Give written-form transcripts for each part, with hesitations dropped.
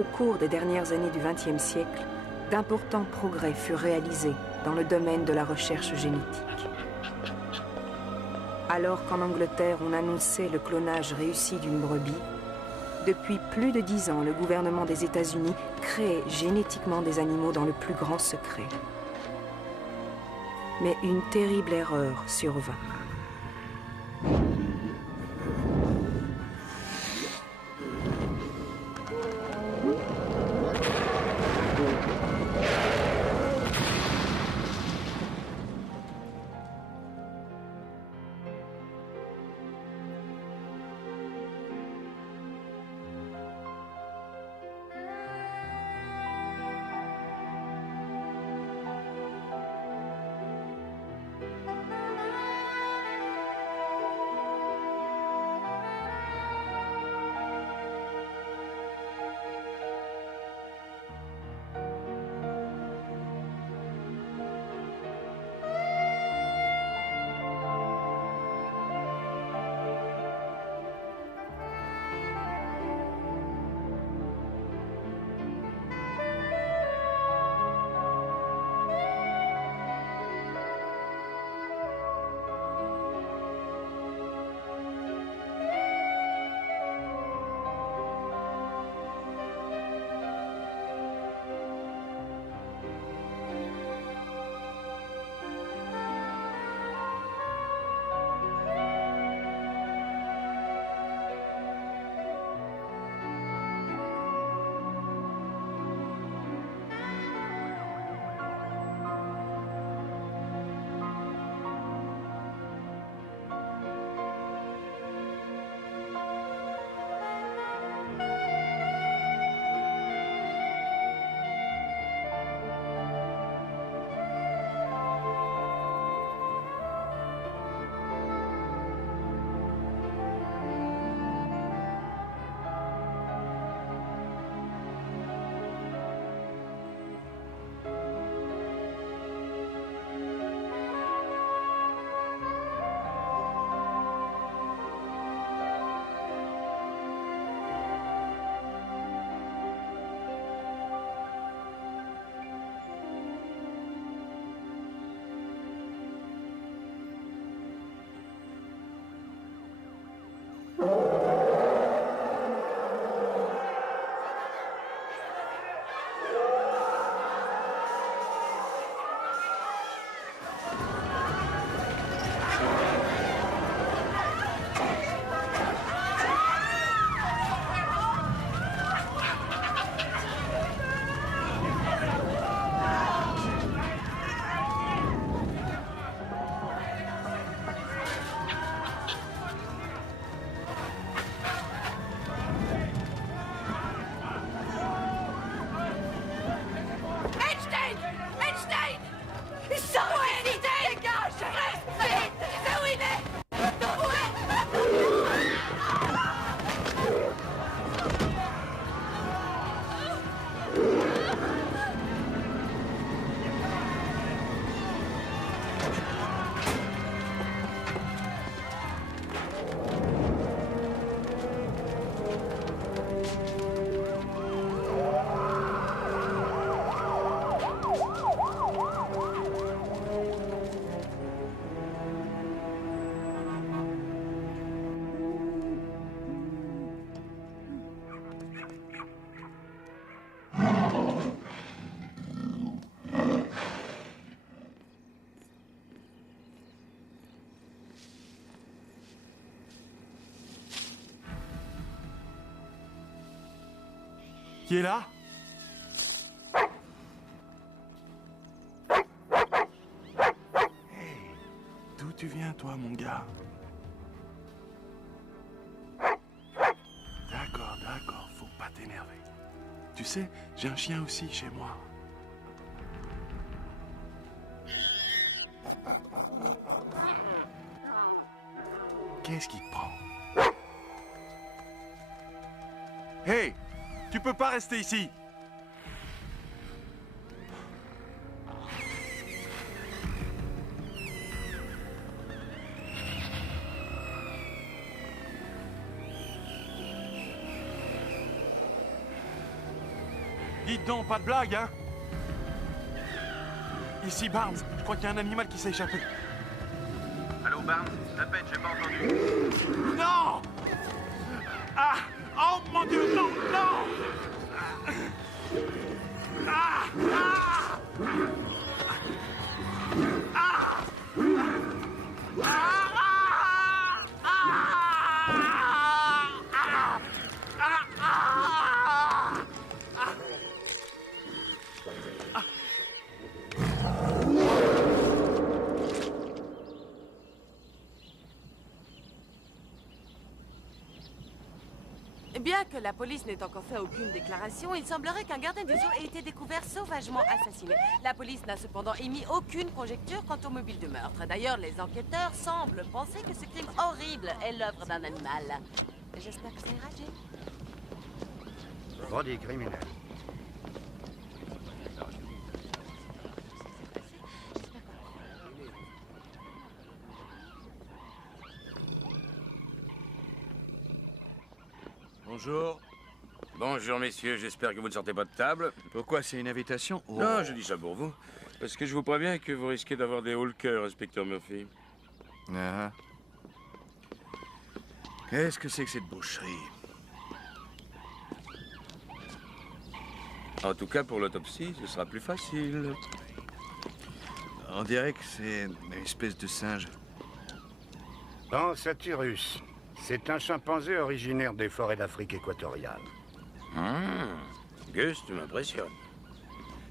Au cours des dernières années du XXe siècle, d'importants progrès furent réalisés dans le domaine de la recherche génétique. Alors qu'en Angleterre, on annonçait le clonage réussi d'une brebis, depuis plus de 10 ans, le gouvernement des États-Unis créait génétiquement des animaux dans le plus grand secret. Mais une terrible erreur survint. Qui est là? Hey, d'où tu viens, toi, mon gars? D'accord, faut pas t'énerver. Tu sais, j'ai un chien aussi chez moi. Qu'est-ce qui te prend? Hey! Tu peux pas rester ici! Dites donc, pas de blague, hein? Ici, Barnes. Je crois qu'il y a un animal qui s'est échappé. Allô, Barnes? Répète, j'ai pas entendu. Non! Ah! Oh, mon Dieu, non! Non! Ah! Ah! Ah! Bien que la police n'ait encore fait aucune déclaration, il semblerait qu'un gardien du zoo ait été découvert sauvagement assassiné. La police n'a cependant émis aucune conjecture quant au mobile de meurtre. D'ailleurs, les enquêteurs semblent penser que ce crime horrible est l'œuvre d'un animal. J'espère que ça ira, Jay. Brody criminel. Bonjour. Bonjour, messieurs. J'espère que vous ne sortez pas de table. Pourquoi c'est une invitation? Oh. Non, je dis ça pour vous. Parce que je vous préviens que vous risquez d'avoir des hauts le cœur, inspecteur Murphy. Ah. Qu'est-ce que c'est que cette boucherie? En tout cas, pour l'autopsie, ce sera plus facile. On dirait que c'est une espèce de singe. Pensatyrus. C'est un chimpanzé originaire des forêts d'Afrique équatoriale. Gus, tu m'impressionnes.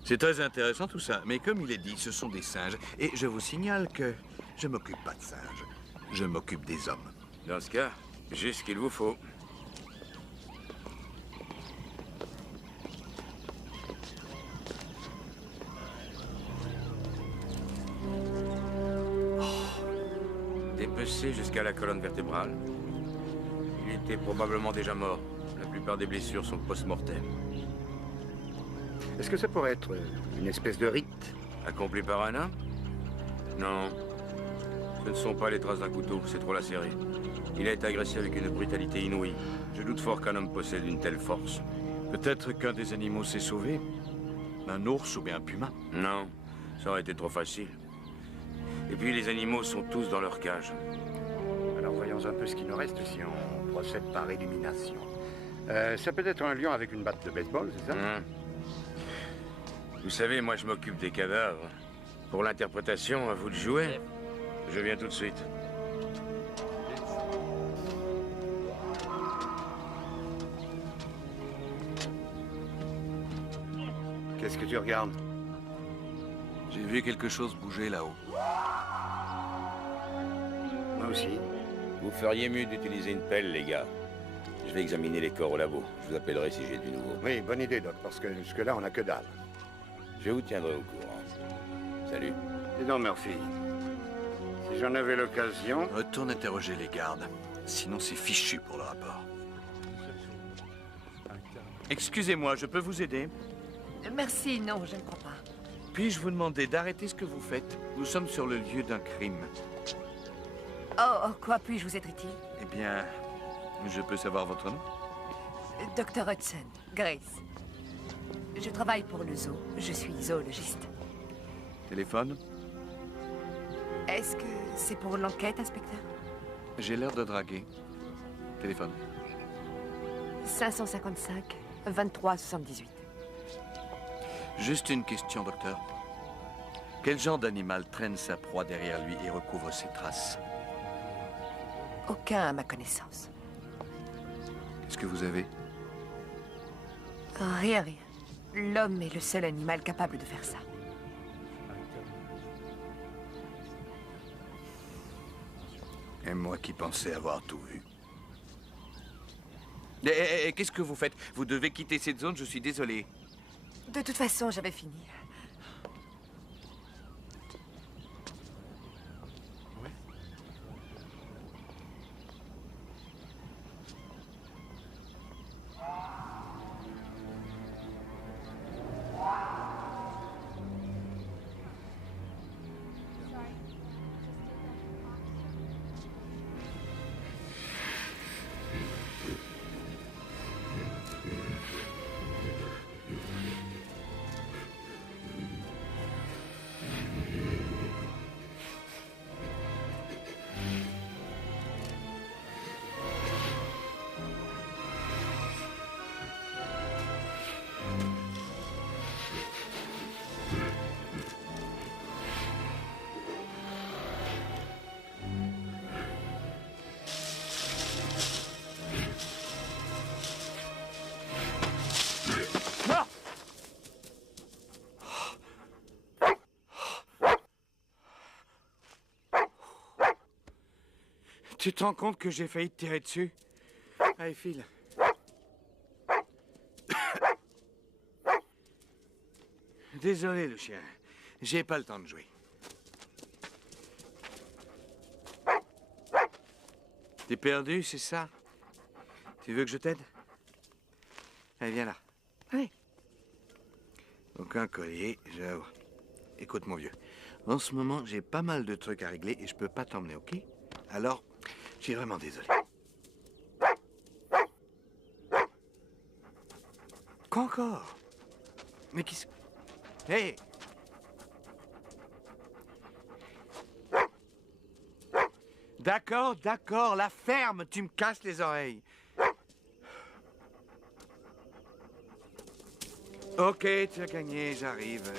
C'est très intéressant tout ça, mais comme il est dit, ce sont des singes. Et je vous signale que je m'occupe pas de singes. Je m'occupe des hommes. Dans ce cas, juste ce qu'il vous faut. Dépecé jusqu'à la colonne vertébrale. Il était probablement déjà mort. La plupart des blessures sont post-mortem. Est-ce que ça pourrait être une espèce de rite? Accompli par un homme? Non. Ce ne sont pas les traces d'un couteau, c'est trop lacéré. Il a été agressé avec une brutalité inouïe. Je doute fort qu'un homme possède une telle force. Peut-être qu'un des animaux s'est sauvé. Un ours ou bien un puma. Non, ça aurait été trop facile. Et puis les animaux sont tous dans leur cage. Alors voyons un peu ce qui nous reste si on procède par élimination. Ça peut être un lion avec une batte de baseball, c'est ça? Vous savez, moi je m'occupe des cadavres. Pour l'interprétation, à vous de jouer. Je viens tout de suite. Qu'est-ce que tu regardes? J'ai vu quelque chose bouger là-haut. Moi aussi. Vous feriez mieux d'utiliser une pelle, les gars. Je vais examiner les corps au labo. Je vous appellerai si j'ai du nouveau. Oui, bonne idée, Doc, parce que jusque-là, on n'a que dalle. Je vous tiendrai au courant. Salut. Dis donc, Murphy, si j'en avais l'occasion... Retourne interroger les gardes. Sinon, c'est fichu pour le rapport. Excusez-moi, je peux vous aider? Merci, non, je ne crois pas. Puis-je vous demander d'arrêter ce que vous faites? Nous sommes sur le lieu d'un crime. Oh, quoi puis-je vous être utile? Eh bien, je peux savoir votre nom? Dr. Hudson, Grace. Je travaille pour le zoo. Je suis zoologiste. Téléphone? Est-ce que c'est pour l'enquête, inspecteur? J'ai l'air de draguer. Téléphone. 555 23 78. Juste une question, docteur. Quel genre d'animal traîne sa proie derrière lui et recouvre ses traces? Aucun à ma connaissance. Qu'est-ce que vous avez? Rien. L'homme est le seul animal capable de faire ça. Et moi qui pensais avoir tout vu. Qu'est-ce que vous faites? Vous devez quitter cette zone, je suis désolé. De toute façon, j'avais fini. Tu te rends compte que j'ai failli te tirer dessus? Allez, file. Désolé, le chien. J'ai pas le temps de jouer. T'es perdu, c'est ça? Tu veux que je t'aide? Allez, viens là. Allez. Aucun collier, j'avoue. Écoute, mon vieux. En ce moment, j'ai pas mal de trucs à régler et je peux pas t'emmener, ok? Alors, je suis vraiment désolé. Quoi encore? Mais qu'est-ce... Hey! D'accord, d'accord, la ferme, tu me casses les oreilles. Ok, tu as gagné, j'arrive.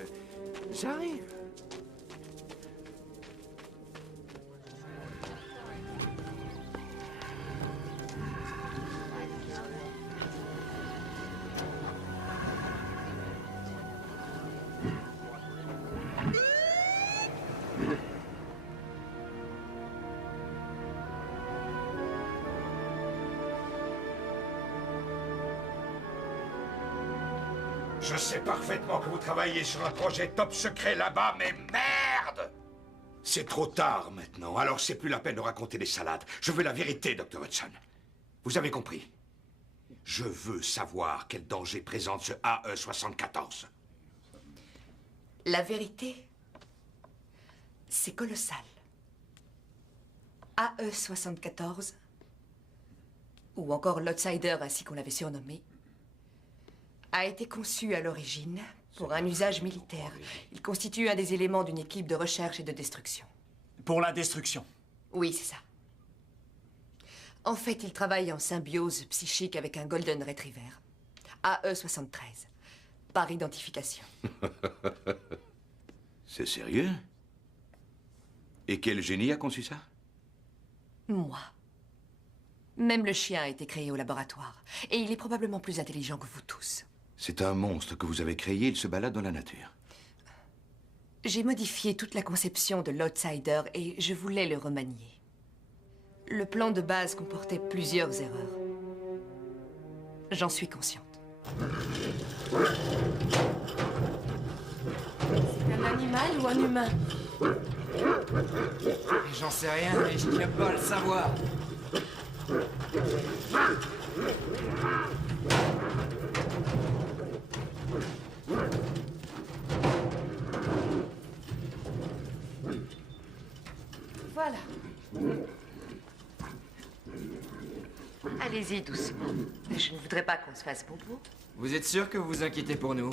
J'arrive. Je sais parfaitement que vous travaillez sur un projet top secret là-bas, mais merde! C'est trop tard maintenant, alors c'est plus la peine de raconter des salades. Je veux la vérité, Dr. Hudson. Vous avez compris? Je veux savoir quel danger présente ce AE-74. La vérité, c'est colossal. AE-74, ou encore l'Outsider ainsi qu'on l'avait surnommé, a été conçu à l'origine pour un usage militaire. Il constitue un des éléments d'une équipe de recherche et de destruction. Pour la destruction? Oui, c'est ça. En fait, il travaille en symbiose psychique avec un Golden Retriever. AE-73. Par identification. C'est sérieux? Et quel génie a conçu ça? Moi. Même le chien a été créé au laboratoire. Et il est probablement plus intelligent que vous tous. C'est un monstre que vous avez créé, il se balade dans la nature. J'ai modifié toute la conception de l'Outsider et je voulais le remanier. Le plan de base comportait plusieurs erreurs. J'en suis consciente. C'est un animal ou un humain? J'en sais rien et je tiens pas à le savoir. Voilà. Allez-y doucement. Je ne voudrais pas qu'on se fasse bobo. Vous êtes sûr que vous vous inquiétez pour nous?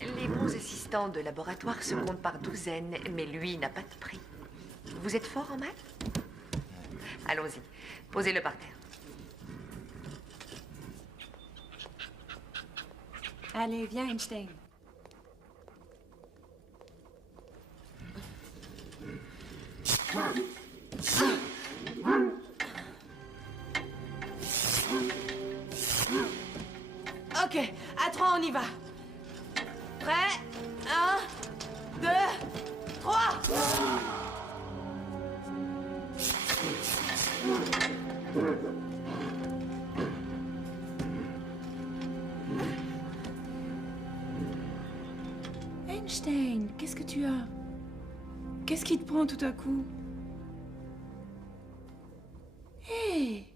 Les bons assistants de laboratoire se comptent par douzaines, mais lui n'a pas de prix. Vous êtes fort en maths? Allons-y. Posez-le par terre. Allez, viens, Einstein. Ok, à 3, on y va. Prêt? 1, 2, 3. Einstein, qu'est-ce que tu as? Qu'est-ce qui te prend tout à coup? Hé!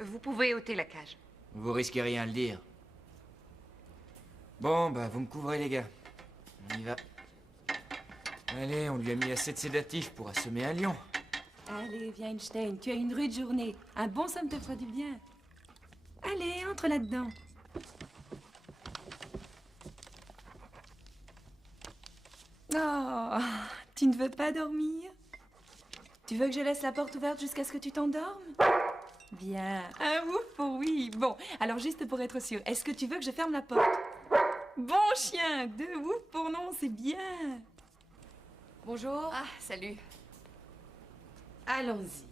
Vous pouvez ôter la cage. Vous risquez rien à le dire. Bon, bah, vous me couvrez, les gars. On y va. Allez, on lui a mis assez de sédatifs pour assommer un lion. Allez, viens, Einstein, tu as une rude journée. Un bon somme te fera du bien. Allez, entre là-dedans. Oh, tu ne veux pas dormir? Tu veux que je laisse la porte ouverte jusqu'à ce que tu t'endormes? Bien. Un ouf pour oui. Bon, alors juste pour être sûr, est-ce que tu veux que je ferme la porte? Bon chien, 2 ouf pour non, c'est bien. Bonjour. Ah, salut. Allons-y.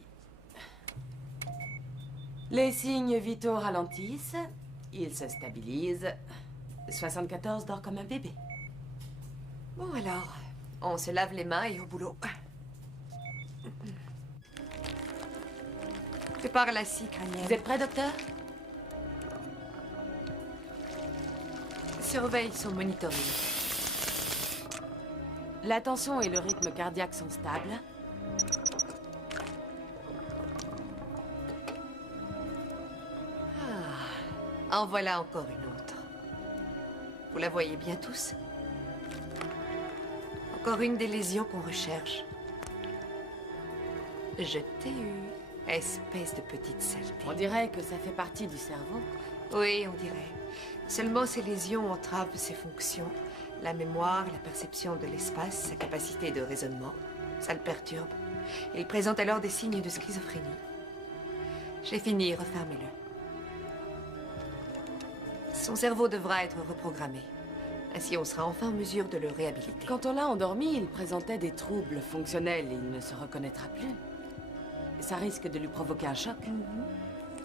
Les signes vitaux ralentissent. Il se stabilise. 74 dort comme un bébé. Bon alors, on se lave les mains et au boulot. C'est par là-ci, crânienne. Vous êtes prêt, docteur? Surveille son monitoring. La tension et le rythme cardiaque sont stables. En voilà encore une autre. Vous la voyez bien tous? Encore une des lésions qu'on recherche. Je t'ai eu, espèce de petite saleté. On dirait que ça fait partie du cerveau. Oui, on dirait. Seulement ces lésions entravent ses fonctions. La mémoire, la perception de l'espace, sa capacité de raisonnement. Ça le perturbe. Il présente alors des signes de schizophrénie. J'ai fini, refermez-le. Son cerveau devra être reprogrammé. Ainsi, on sera enfin en mesure de le réhabiliter. Quand on l'a endormi, il présentait des troubles fonctionnels et il ne se reconnaîtra plus. Ça risque de lui provoquer un choc.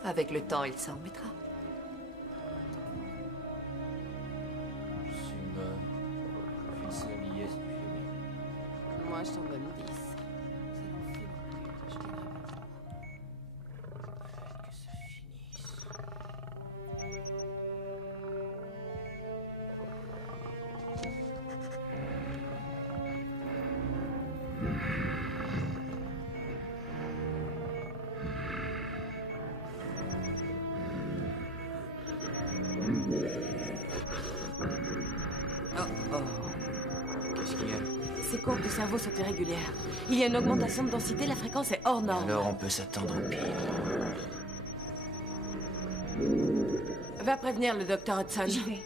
Avec le temps, il s'en remettra. Moi, je t'en donne 10. Qu'est-ce qu'il y a? Ses courbes du cerveau sont irrégulières. Il y a une augmentation de densité, la fréquence est hors norme. Alors on peut s'attendre au pire. Va prévenir le docteur Hudson. J'y vais.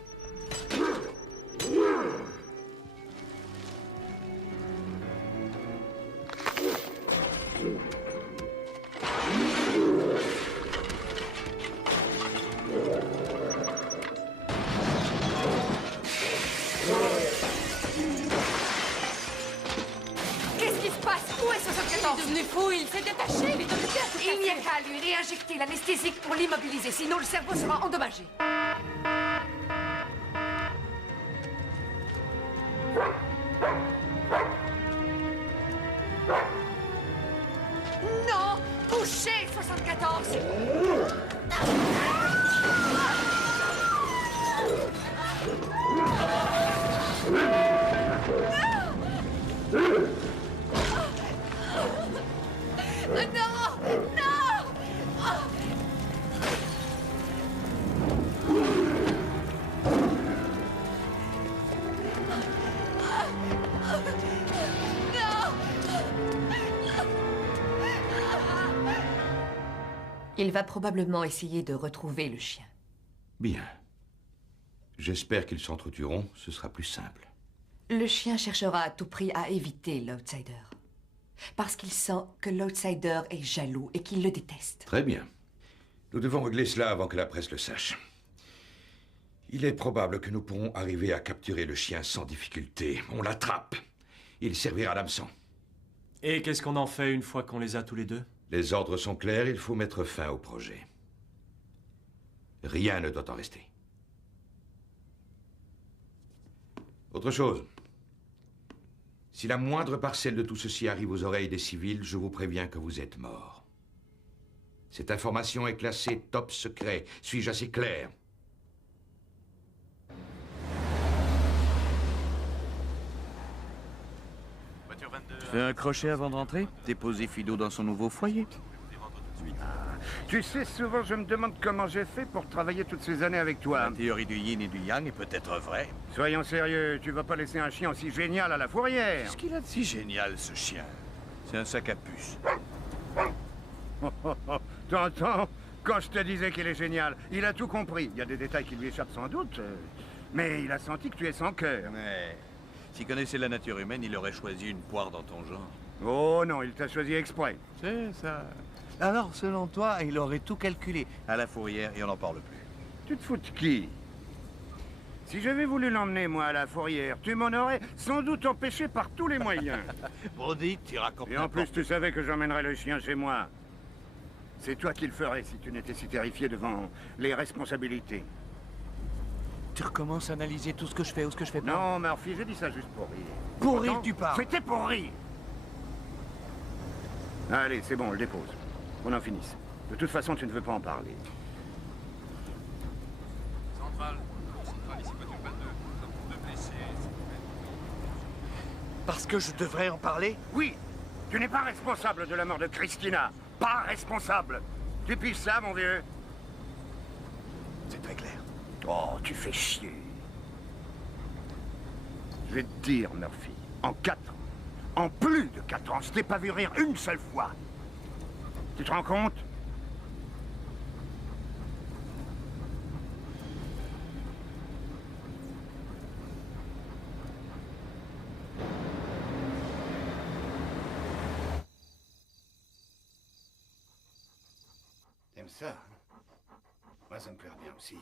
Qu'est-ce qui se passe? Où est 74? Il est devenu fou, il s'est détaché, il est devenu Il n'y a qu'à lui réinjecter l'anesthésique pour l'immobiliser, sinon le cerveau sera endommagé. Non! Couchez, 74! Non! Non! Il va probablement essayer de retrouver le chien. Bien. J'espère qu'ils s'entretueront, ce sera plus simple. Le chien cherchera à tout prix à éviter l'outsider. Parce qu'il sent que l'outsider est jaloux et qu'il le déteste. Très bien. Nous devons régler cela avant que la presse le sache. Il est probable que nous pourrons arriver à capturer le chien sans difficulté. On l'attrape. Il servira d'hameçon. Et qu'est-ce qu'on en fait une fois qu'on les a tous les deux? Les ordres sont clairs, il faut mettre fin au projet. Rien ne doit en rester. Autre chose. Si la moindre parcelle de tout ceci arrive aux oreilles des civils, je vous préviens que vous êtes morts. Cette information est classée top secret. Suis-je assez clair? Tu fais un crochet avant de rentrer? Déposer Fido dans son nouveau foyer. Tu sais, souvent je me demande comment j'ai fait pour travailler toutes ces années avec toi. La théorie du yin et du yang est peut-être vraie. Soyons sérieux, tu vas pas laisser un chien aussi génial à la fourrière. Qu'est-ce qu'il a de si génial, ce chien? C'est un sac à puce. T'entends? Quand je te disais qu'il est génial, il a tout compris. Il y a des détails qui lui échappent sans doute, mais il a senti que tu es sans cœur. Ouais. S'il connaissait la nature humaine, il aurait choisi une poire dans ton genre. Oh non, il t'a choisi exprès. C'est ça. Alors, selon toi, il aurait tout calculé à la fourrière et on n'en parle plus. Tu te fous de qui? Si j'avais voulu l'emmener, moi, à la fourrière, tu m'en aurais sans doute empêché par tous les moyens. Brody, tu racontes. Et en plus, tu savais que j'emmènerais le chien chez moi. C'est toi qui le ferais si tu n'étais si terrifié devant les responsabilités. Tu recommences à analyser tout ce que je fais ou ce que je fais pas? Non, Murphy, j'ai dit ça juste pour rire. Pour Pourtant, rire, tu parles. C'était pour rire. Allez, c'est bon, on le dépose. On en finisse. De toute façon, tu ne veux pas en parler. Centrale, ici voiture 22. Nous avons 2 blessés. Parce que je devrais en parler? Oui, tu n'es pas responsable de la mort de Christina. Pas responsable. Tu piges ça, mon vieux? C'est très clair. Oh, tu fais chier. Je vais te dire, Murphy, en 4 ans, en plus de 4 ans, je t'ai pas vu rire une seule fois. Tu te rends compte? T'aimes ça, hein? Moi, ça me plaît bien aussi.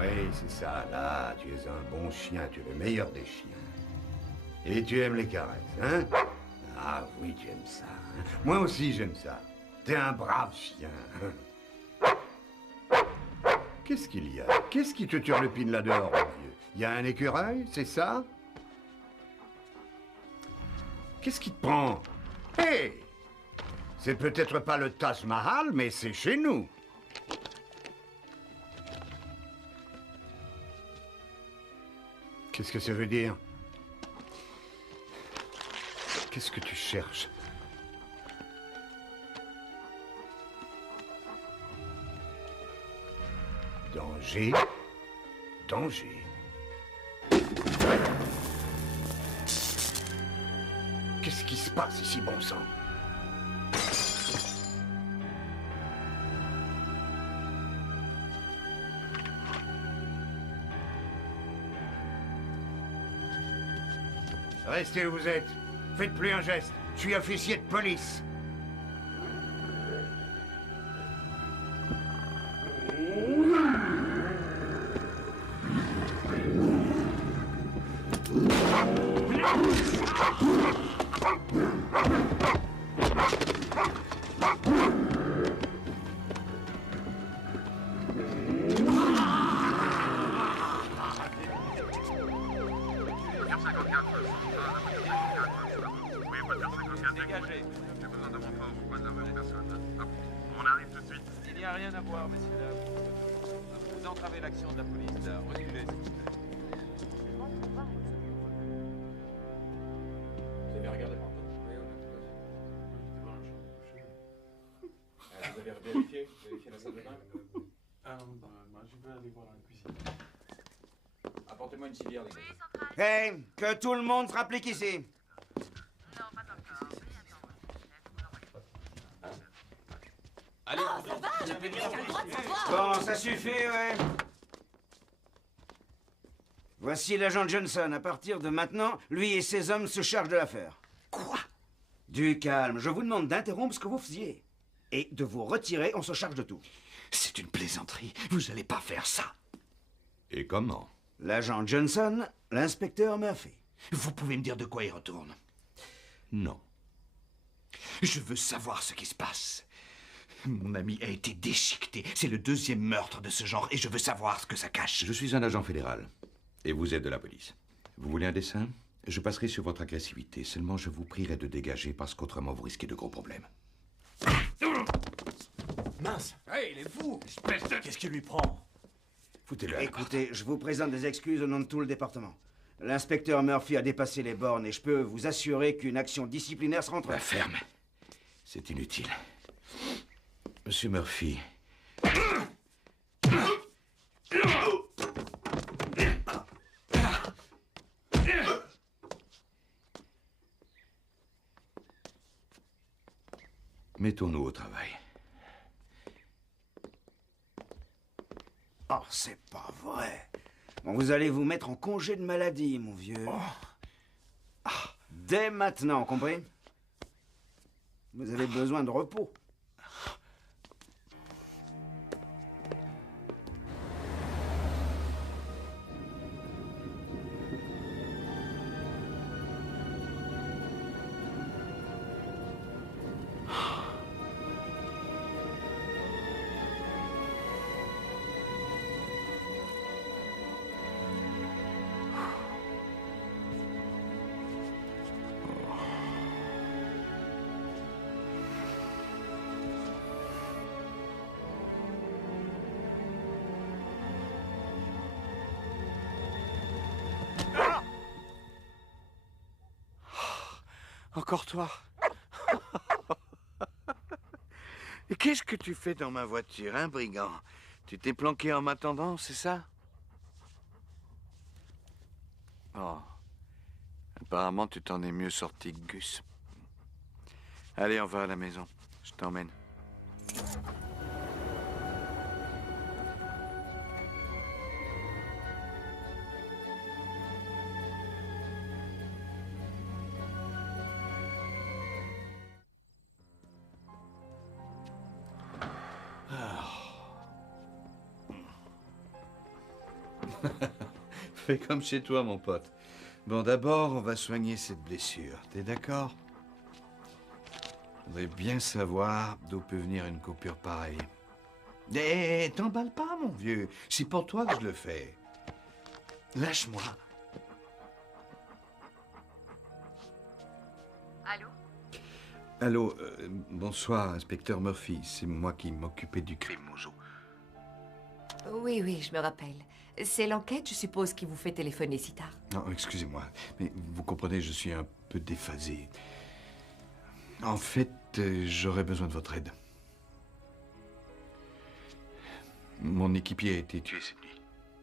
Oui, c'est ça, là, tu es un bon chien, tu es le meilleur des chiens. Et tu aimes les caresses, hein? Ah oui, tu aimes ça. Hein? Moi aussi, j'aime ça. T'es un brave chien. Qu'est-ce qu'il y a? Qu'est-ce qui te turlupine là-dehors, mon vieux? Il y a un écureuil, c'est ça? Qu'est-ce qui te prend? Hé! C'est peut-être pas le Taj Mahal, mais c'est chez nous. Qu'est-ce que ça veut dire? Qu'est-ce que tu cherches? Danger? Danger? Qu'est-ce qui se passe ici, bon sang? Restez où vous êtes. Faites plus un geste. Je suis officier de police. Dégagez. J'ai besoin de renfort. Vous intervenez personne. On arrive tout de suite. Il n'y a rien à voir, messieurs, dames. Vous entravez l'action de la police, là. Reculez, s'il vous plaît. Vous avez regardé partout? Oui, on a tout à vous avez vérifié la salle de bain? Moi, je veux aller voir la cuisine. Apportez-moi une civière, les gars. Hey, que tout le monde se rapplique ici. Allez, Ça va, le public a le droit de savoir. Bon, ça suffit, ouais. Voici l'agent Johnson. À partir de maintenant, lui et ses hommes se chargent de l'affaire. Quoi? Du calme. Je vous demande d'interrompre ce que vous faisiez. Et de vous retirer, on se charge de tout. C'est une plaisanterie. Vous n'allez pas faire ça. Et comment? L'agent Johnson, l'inspecteur Murphy. Vous pouvez me dire de quoi il retourne? Non. Je veux savoir ce qui se passe. Mon ami a été déchiqueté. C'est le 2e meurtre de ce genre et je veux savoir ce que ça cache. Je suis un agent fédéral et vous êtes de la police. Vous voulez un dessin? Je passerai sur votre agressivité. Seulement, je vous prierai de dégager parce qu'autrement, vous risquez de gros problèmes. Mince! Hey, il est fou! Espèce de... Qu'est-ce qui lui prend? Foutez-le à la porte. Écoutez, je vous présente des excuses au nom de tout le département. L'inspecteur Murphy a dépassé les bornes et je peux vous assurer qu'une action disciplinaire sera entreprise. La ferme. C'est inutile. Monsieur Murphy. Mettons-nous au travail. Oh, c'est pas vrai. Bon, vous allez vous mettre en congé de maladie, mon vieux. Dès maintenant, compris? Vous avez besoin de repos. Encore toi. Et qu'est-ce que tu fais dans ma voiture, hein, brigand? Tu t'es planqué en m'attendant, c'est ça? Oh. Apparemment, tu t'en es mieux sorti que Gus. Allez, on va à la maison. Je t'emmène. Fais comme chez toi, mon pote. Bon, d'abord, on va soigner cette blessure. T'es d'accord? Faudrait bien savoir d'où peut venir une coupure pareille. Eh, t'emballe pas, mon vieux. C'est pour toi que je le fais. Lâche-moi. Allô? Allô, bonsoir, inspecteur Murphy. C'est moi qui m'occupais du crime, Mozo. Oui, oui, je me rappelle. C'est l'enquête, je suppose, qui vous fait téléphoner si tard. Non, excusez-moi, mais vous comprenez, je suis un peu déphasé. En fait, j'aurais besoin de votre aide. Mon équipier a été tué cette nuit.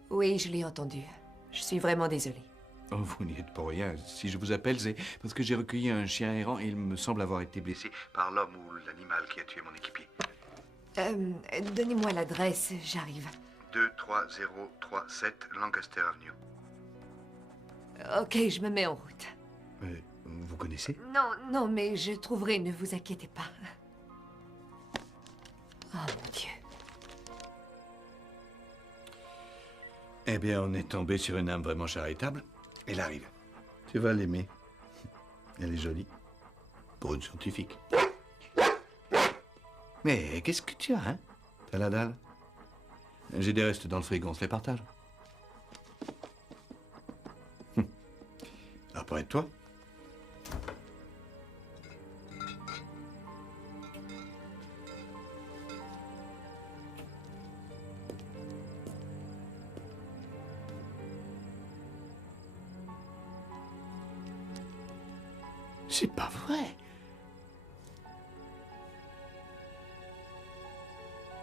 Oui, je l'ai entendu. Je suis vraiment désolée. Oh, vous n'y êtes pour rien. Si je vous appelle, c'est parce que j'ai recueilli un chien errant et il me semble avoir été blessé par l'homme ou l'animal qui a tué mon équipier. Donnez-moi l'adresse, j'arrive. 23037 Lancaster Avenue. Ok, je me mets en route. Vous connaissez? Non, non, mais je trouverai, ne vous inquiétez pas. Oh mon Dieu. Eh bien, on est tombé sur une âme vraiment charitable. Elle arrive. Tu vas l'aimer. Elle est jolie. Pour une scientifique. Mais qu'est-ce que tu as, hein? T'as la dalle? J'ai des restes dans le frigo, on se les partage. Après toi. C'est pas vrai.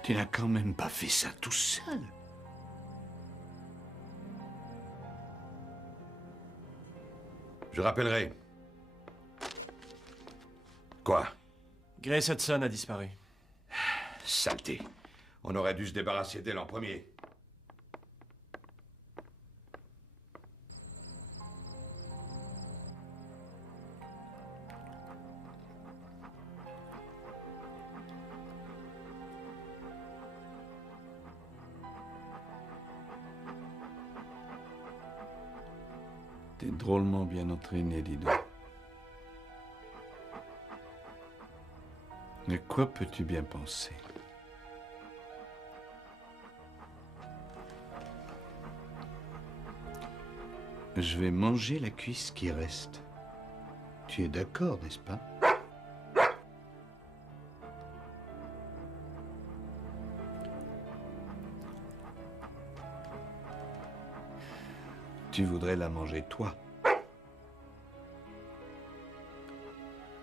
Tu n'as quand même pas fait ça tout seul. Je rappellerai. Quoi? Grace Hudson a disparu. Saleté. On aurait dû se débarrasser d'elle en premier. T'es drôlement bien entraîné, dis donc. Mais quoi peux-tu bien penser? Je vais manger la cuisse qui reste. Tu es d'accord, n'est-ce pas? Tu voudrais la manger, toi?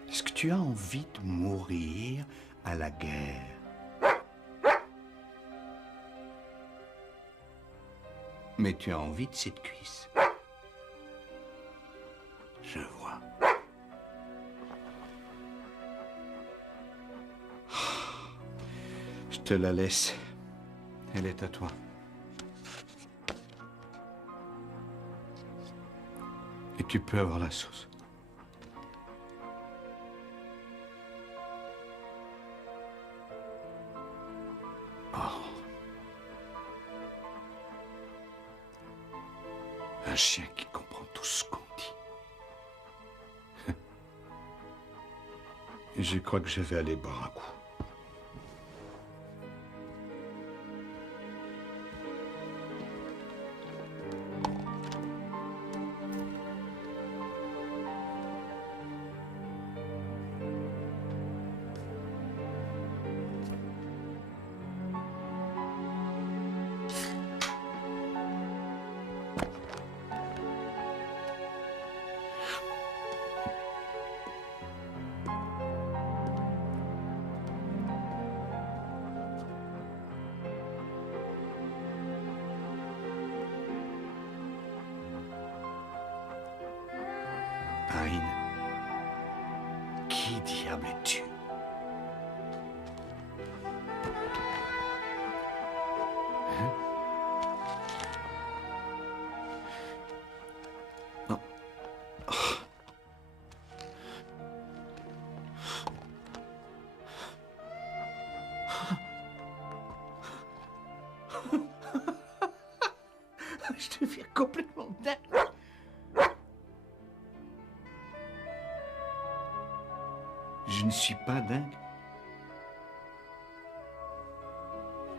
Est-ce que tu as envie de mourir à la guerre? Mais tu as envie de cette cuisse. Je vois. Je te la laisse. Elle est à toi. Et tu peux avoir la sauce. Oh. Un chien qui comprend tout ce qu'on dit. Je crois que je vais aller boire un coup. Pine. Qui diable es-tu? Hein? Oh. Oh. Je deviens complètement dingue. Je ne suis pas dingue.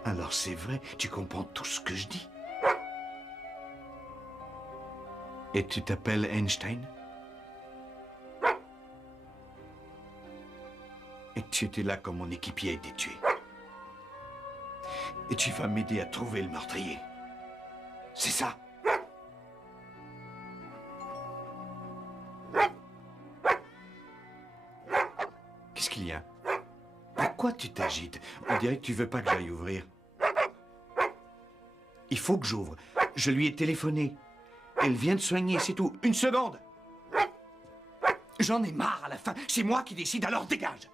Alors c'est vrai, tu comprends tout ce que je dis. Et tu t'appelles Einstein? Et tu étais là quand mon équipier a été tué. Et tu vas m'aider à trouver le meurtrier. C'est ça. Qu'est-ce qu'il y a? Pourquoi tu t'agites? On dirait que tu veux pas que j'aille ouvrir. Il faut que j'ouvre. Je lui ai téléphoné. Elle vient de soigner, c'est tout. Une seconde. J'en ai marre à la fin. C'est moi qui décide, alors dégage.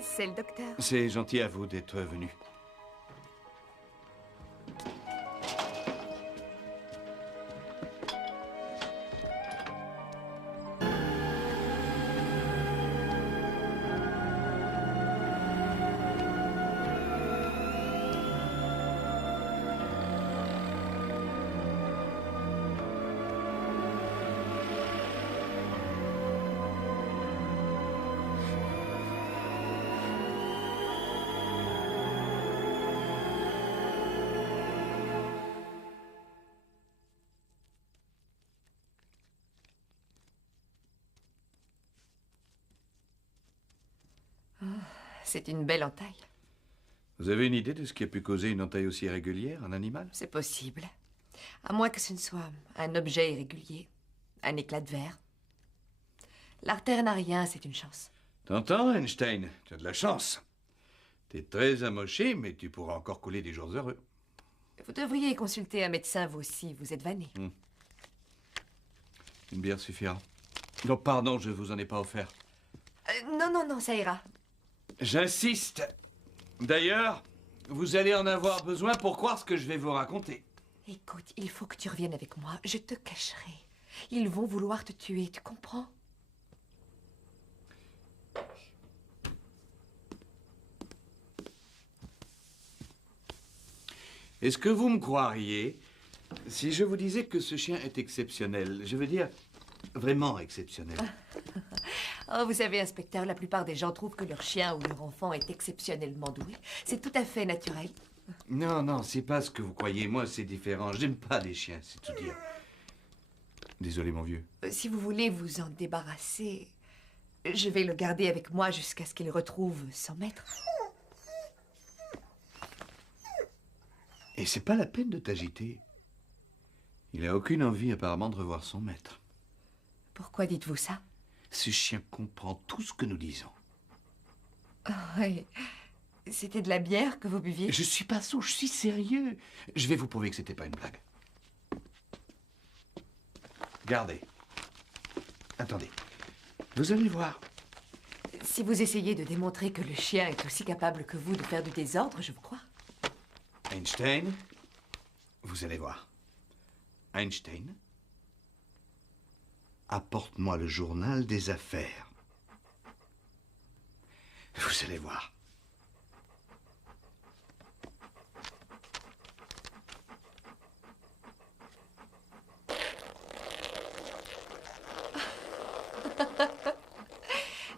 C'est le docteur. C'est gentil à vous d'être venu. C'est une belle entaille. Vous avez une idée de ce qui a pu causer une entaille aussi irrégulière, un animal? C'est possible. À moins que ce ne soit un objet irrégulier, un éclat de verre. L'artère n'a rien, c'est une chance. T'entends, Einstein? Tu as de la chance. T'es très amoché, mais tu pourras encore couler des jours heureux. Vous devriez consulter un médecin, vous aussi. Vous êtes vanné. Une bière suffira. Non, pardon, je vous en ai pas offert. Non, ça ira. J'insiste. D'ailleurs, vous allez en avoir besoin pour croire ce que je vais vous raconter. Écoute, il faut que tu reviennes avec moi. Je te cacherai. Ils vont vouloir te tuer, tu comprends? Est-ce que vous me croiriez si je vous disais que ce chien est exceptionnel? Je veux dire, vraiment exceptionnel. Oh, vous savez, inspecteur, la plupart des gens trouvent que leur chien ou leur enfant est exceptionnellement doué. C'est tout à fait naturel. Non, c'est pas ce que vous croyez. Moi, c'est différent. J'aime pas les chiens, c'est tout dire. Désolé, mon vieux. Si vous voulez vous en débarrasser, je vais le garder avec moi jusqu'à ce qu'il retrouve son maître. Et c'est pas la peine de t'agiter. Il a aucune envie, apparemment, de revoir son maître. Pourquoi dites-vous ça? Ce chien comprend tout ce que nous disons. Oh, oui. C'était de la bière que vous buviez? Je suis pas sourd, je suis sérieux. Je vais vous prouver que c'était pas une blague. Regardez. Attendez. Vous allez voir. Si vous essayez de démontrer que le chien est aussi capable que vous de faire du désordre, je vous crois. Einstein, vous allez voir. Einstein, apporte-moi le journal des affaires. Vous allez voir.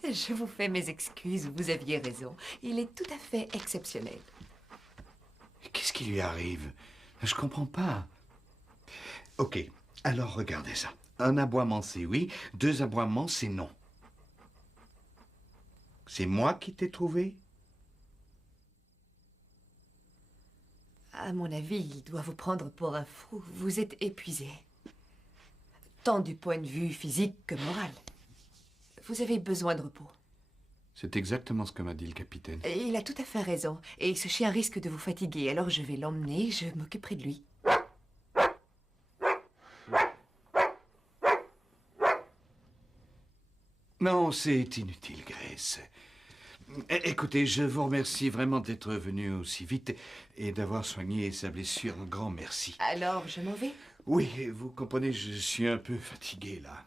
Je vous fais mes excuses, vous aviez raison. Il est tout à fait exceptionnel. Qu'est-ce qui lui arrive? Je comprends pas. Ok, alors regardez ça. Un aboiement, c'est oui. 2 aboiements, c'est non. C'est moi qui t'ai trouvé? À mon avis, il doit vous prendre pour un fou. Vous êtes épuisé. Tant du point de vue physique que moral. Vous avez besoin de repos. C'est exactement ce que m'a dit le capitaine. Et il a tout à fait raison. Et ce chien risque de vous fatiguer, alors je vais l'emmener, je m'occuperai de lui. Non, c'est inutile, Grace. Écoutez, je vous remercie vraiment d'être venu aussi vite et d'avoir soigné sa blessure. Un grand merci. Alors, je m'en vais? Oui, vous comprenez, je suis un peu fatigué, là.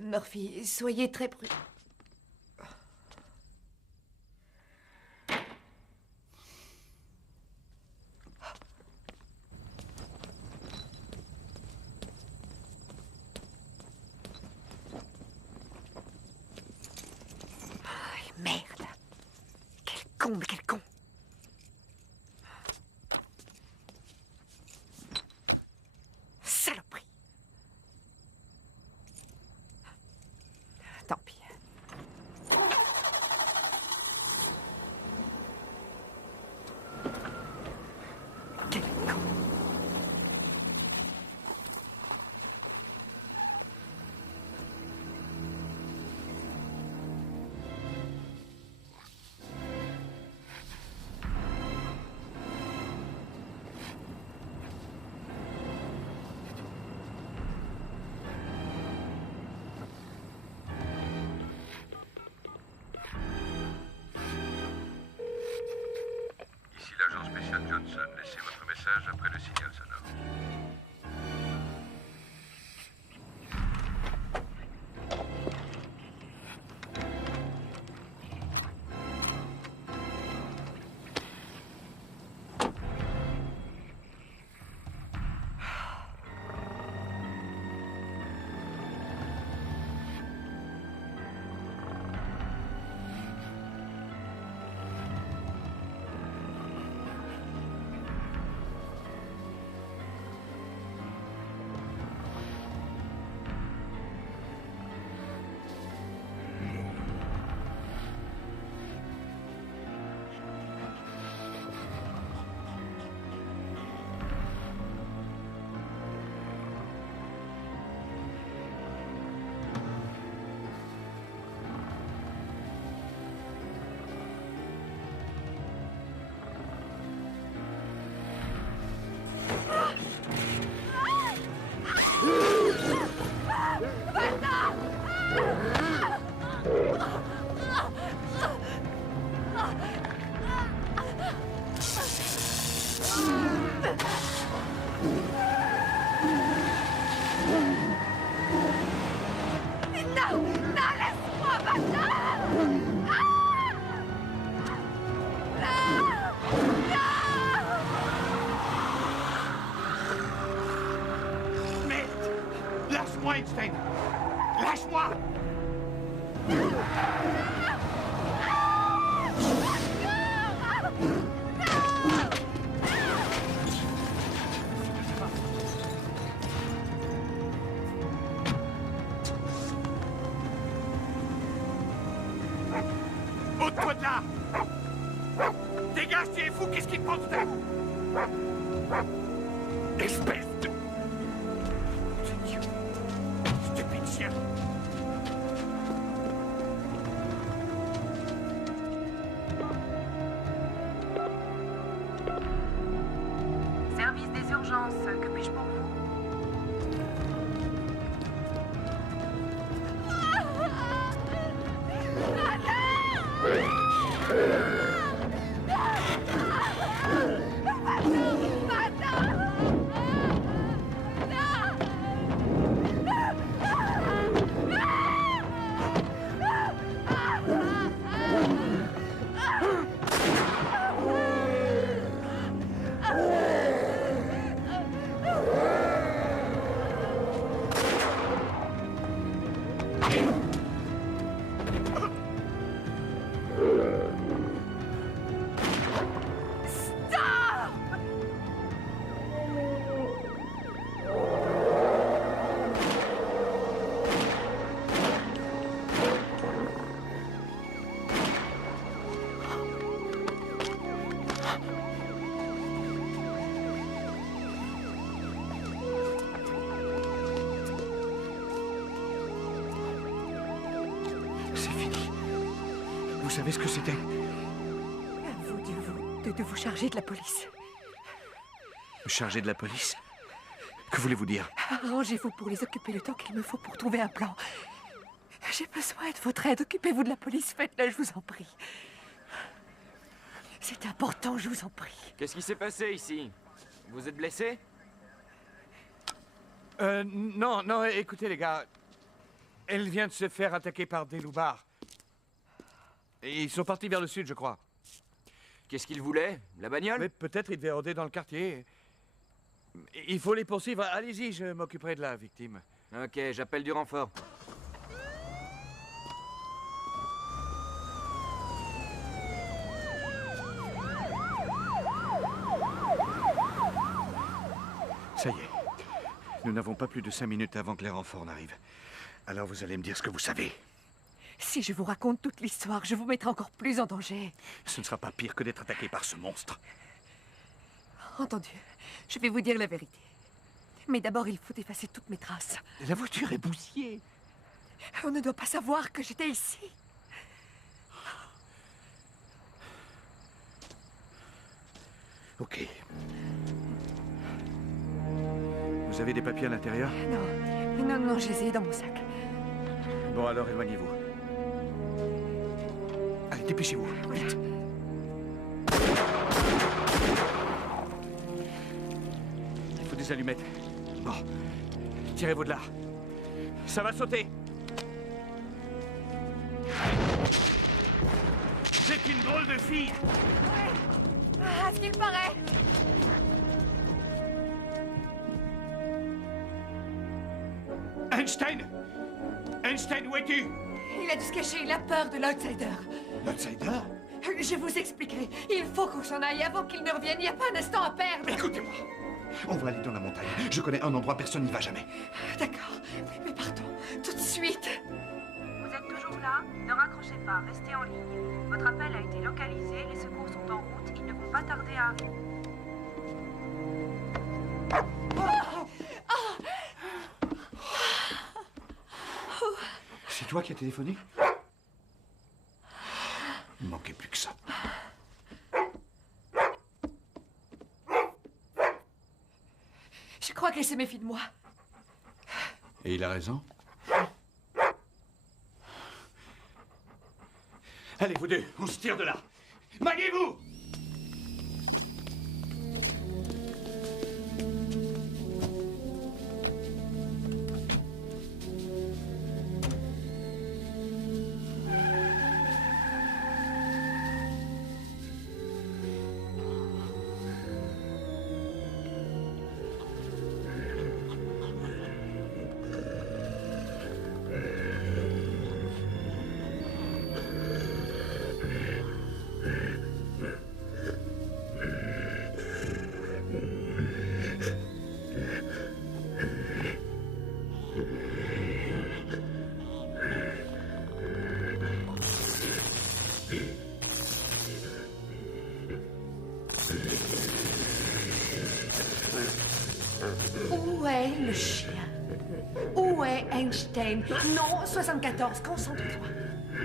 Murphy, soyez très prudent. Merde. Quel con, mais quel con. Saloperie. Tant pis. Quel con. Ici l'agent spécial Johnson. Laissez votre message après le signal sonore. Lâche-moi, Einstein! Lâche-moi! Ôte-toi de là! Dégage, tu es fou! Qu'est-ce qui te prend tout à l'heure? Espèce de... stupide chien! Service des urgences, que puis-je pour vous? C'est fini. Vous savez ce que c'était? À vous de vous charger de la police. Me charger de la police? Que voulez-vous dire? Arrangez-vous pour les occuper le temps qu'il me faut pour trouver un plan. J'ai besoin de votre aide. Occupez-vous de la police. Faites-le, je vous en prie. C'est important, je vous en prie. Qu'est-ce qui s'est passé ici? Vous êtes blessé? Non, écoutez les gars. Elle vient de se faire attaquer par des loupards. Et ils sont partis vers le sud, je crois. Qu'est-ce qu'ils voulaient? La bagnole? Mais peut-être ils devaient rôder dans le quartier. Il faut les poursuivre. Allez-y, je m'occuperai de la victime. Ok, j'appelle du renfort. Ça y est. Nous n'avons pas plus de 5 minutes avant que les renforts n'arrivent. Alors vous allez me dire ce que vous savez. Si je vous raconte toute l'histoire, je vous mettrai encore plus en danger. Ce ne sera pas pire que d'être attaqué par ce monstre. Entendu. Je vais vous dire la vérité. Mais d'abord, il faut effacer toutes mes traces. La voiture est bousillée. On ne doit pas savoir que j'étais ici. Ok. Vous avez des papiers à l'intérieur? Non, je les ai dans mon sac. Bon, alors éloignez-vous. Allez, dépêchez-vous, vite. Il faut des allumettes. Bon, tirez-vous de là. Ça va sauter. C'est une drôle de fille. À ce qu'il paraît. Einstein! Einstein, où es-tu? Il a dû se cacher, il a peur de l'outsider. L'outsider? Je vous expliquerai. Il faut qu'on s'en aille avant qu'il ne revienne. Il n'y a pas un instant à perdre. Écoutez-moi. On va aller dans la montagne. Je connais un endroit, personne n'y va jamais. D'accord. Mais partons. Tout de suite. Vous êtes toujours là? Ne raccrochez pas, restez en ligne. Votre appel a été localisé, les secours sont en route, ils ne vont pas tarder à arriver. C'est toi qui as téléphoné? Il ne manquait plus que ça. Je crois qu'elle se méfie de moi. Et il a raison. Allez, vous deux, on se tire de là. Maniez-vous! Où est le chien? Où est Einstein? Non, 74, concentre-toi.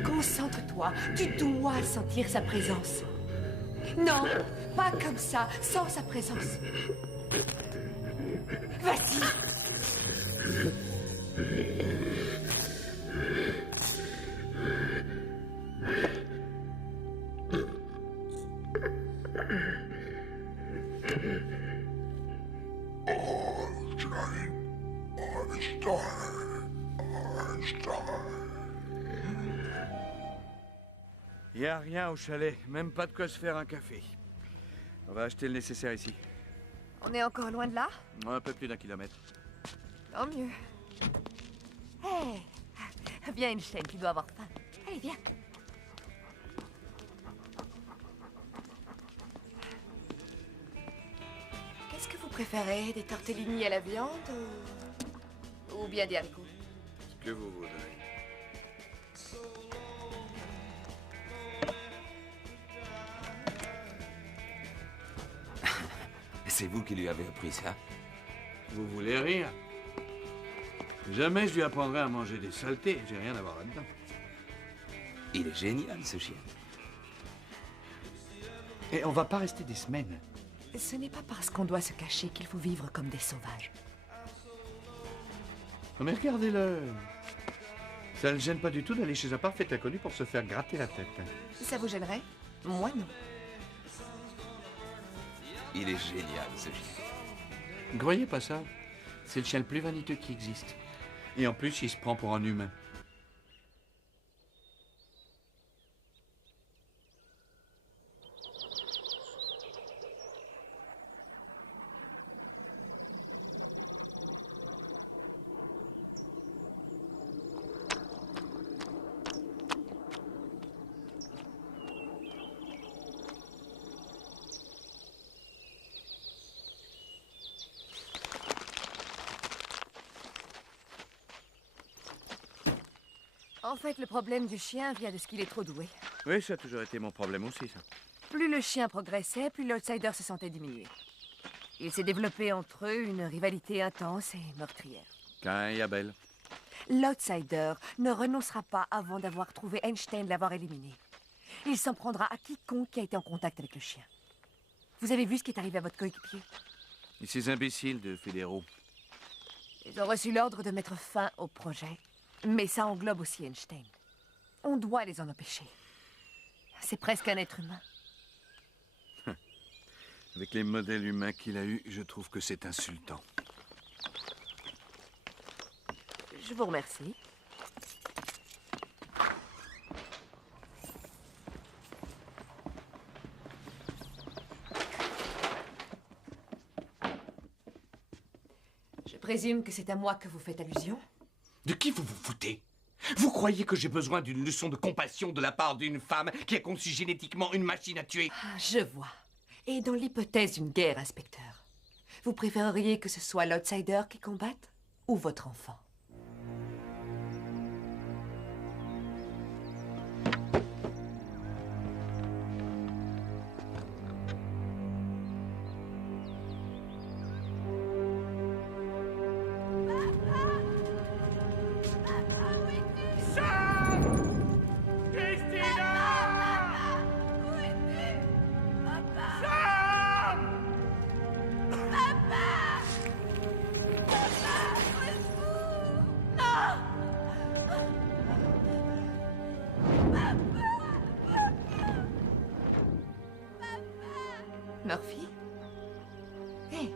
Concentre-toi. Tu dois sentir sa présence. Non, pas comme ça, sans sa présence. Vas-y. Il n'y a rien au chalet, même pas de quoi se faire un café. On va acheter le nécessaire ici. On est encore loin de là? Un peu plus d'1 kilomètre. Tant mieux. Hé! Viens, Einstein, tu dois avoir faim. Allez, viens. Qu'est-ce que vous préférez? Des tortellini à la viande ou bien des haricots? Ce que vous voudrez. C'est vous qui lui avez appris ça? Vous voulez rire? Jamais je lui apprendrai à manger des saletés. J'ai rien à voir là-dedans. Il est génial, ce chien. Et on va pas rester des semaines. Ce n'est pas parce qu'on doit se cacher qu'il faut vivre comme des sauvages. Mais regardez-le. Ça ne le gêne pas du tout d'aller chez un parfait inconnu pour se faire gratter la tête. Ça vous gênerait? Moi, non. Il est génial, ce chien. Ne croyez pas ça. C'est le chien le plus vaniteux qui existe. Et en plus, il se prend pour un humain. En fait, le problème du chien vient de ce qu'il est trop doué. Oui, ça a toujours été mon problème aussi, ça. Plus le chien progressait, plus l'outsider se sentait diminué. Il s'est développé entre eux une rivalité intense et meurtrière. Cain et Abel. L'outsider ne renoncera pas avant d'avoir trouvé Einstein l'avoir éliminé. Il s'en prendra à quiconque qui a été en contact avec le chien. Vous avez vu ce qui est arrivé à votre coéquipier? Et ces imbéciles de fédéraux. Ils ont reçu l'ordre de mettre fin au projet. Mais ça englobe aussi Einstein. On doit les en empêcher. C'est presque un être humain. Avec les modèles humains qu'il a eus, je trouve que c'est insultant. Je vous remercie. Je présume que c'est à moi que vous faites allusion? De qui vous vous foutez? Vous croyez que j'ai besoin d'une leçon de compassion de la part d'une femme qui a conçu génétiquement une machine à tuer? Je vois. Et dans l'hypothèse d'une guerre, inspecteur, vous préféreriez que ce soit l'outsider qui combatte ou votre enfant? Murphy? Hé!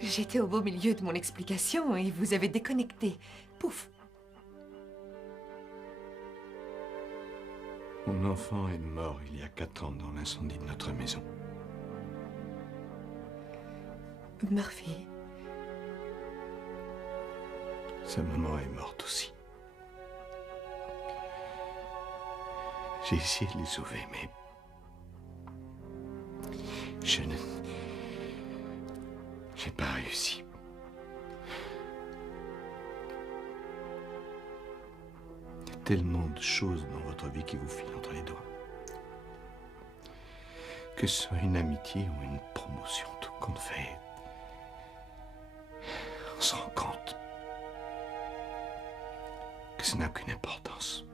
J'étais au beau milieu de mon explication et vous avez déconnecté. Pouf! Mon enfant est mort il y a 4 ans dans l'incendie de notre maison. Murphy? Sa maman est morte aussi. J'ai essayé de les sauver, mais... Je n'ai pas réussi. Il y a tellement de choses dans votre vie qui vous filent entre les doigts. Que ce soit une amitié ou une promotion, tout compte fait, on se rend compte que ça n'a aucune importance.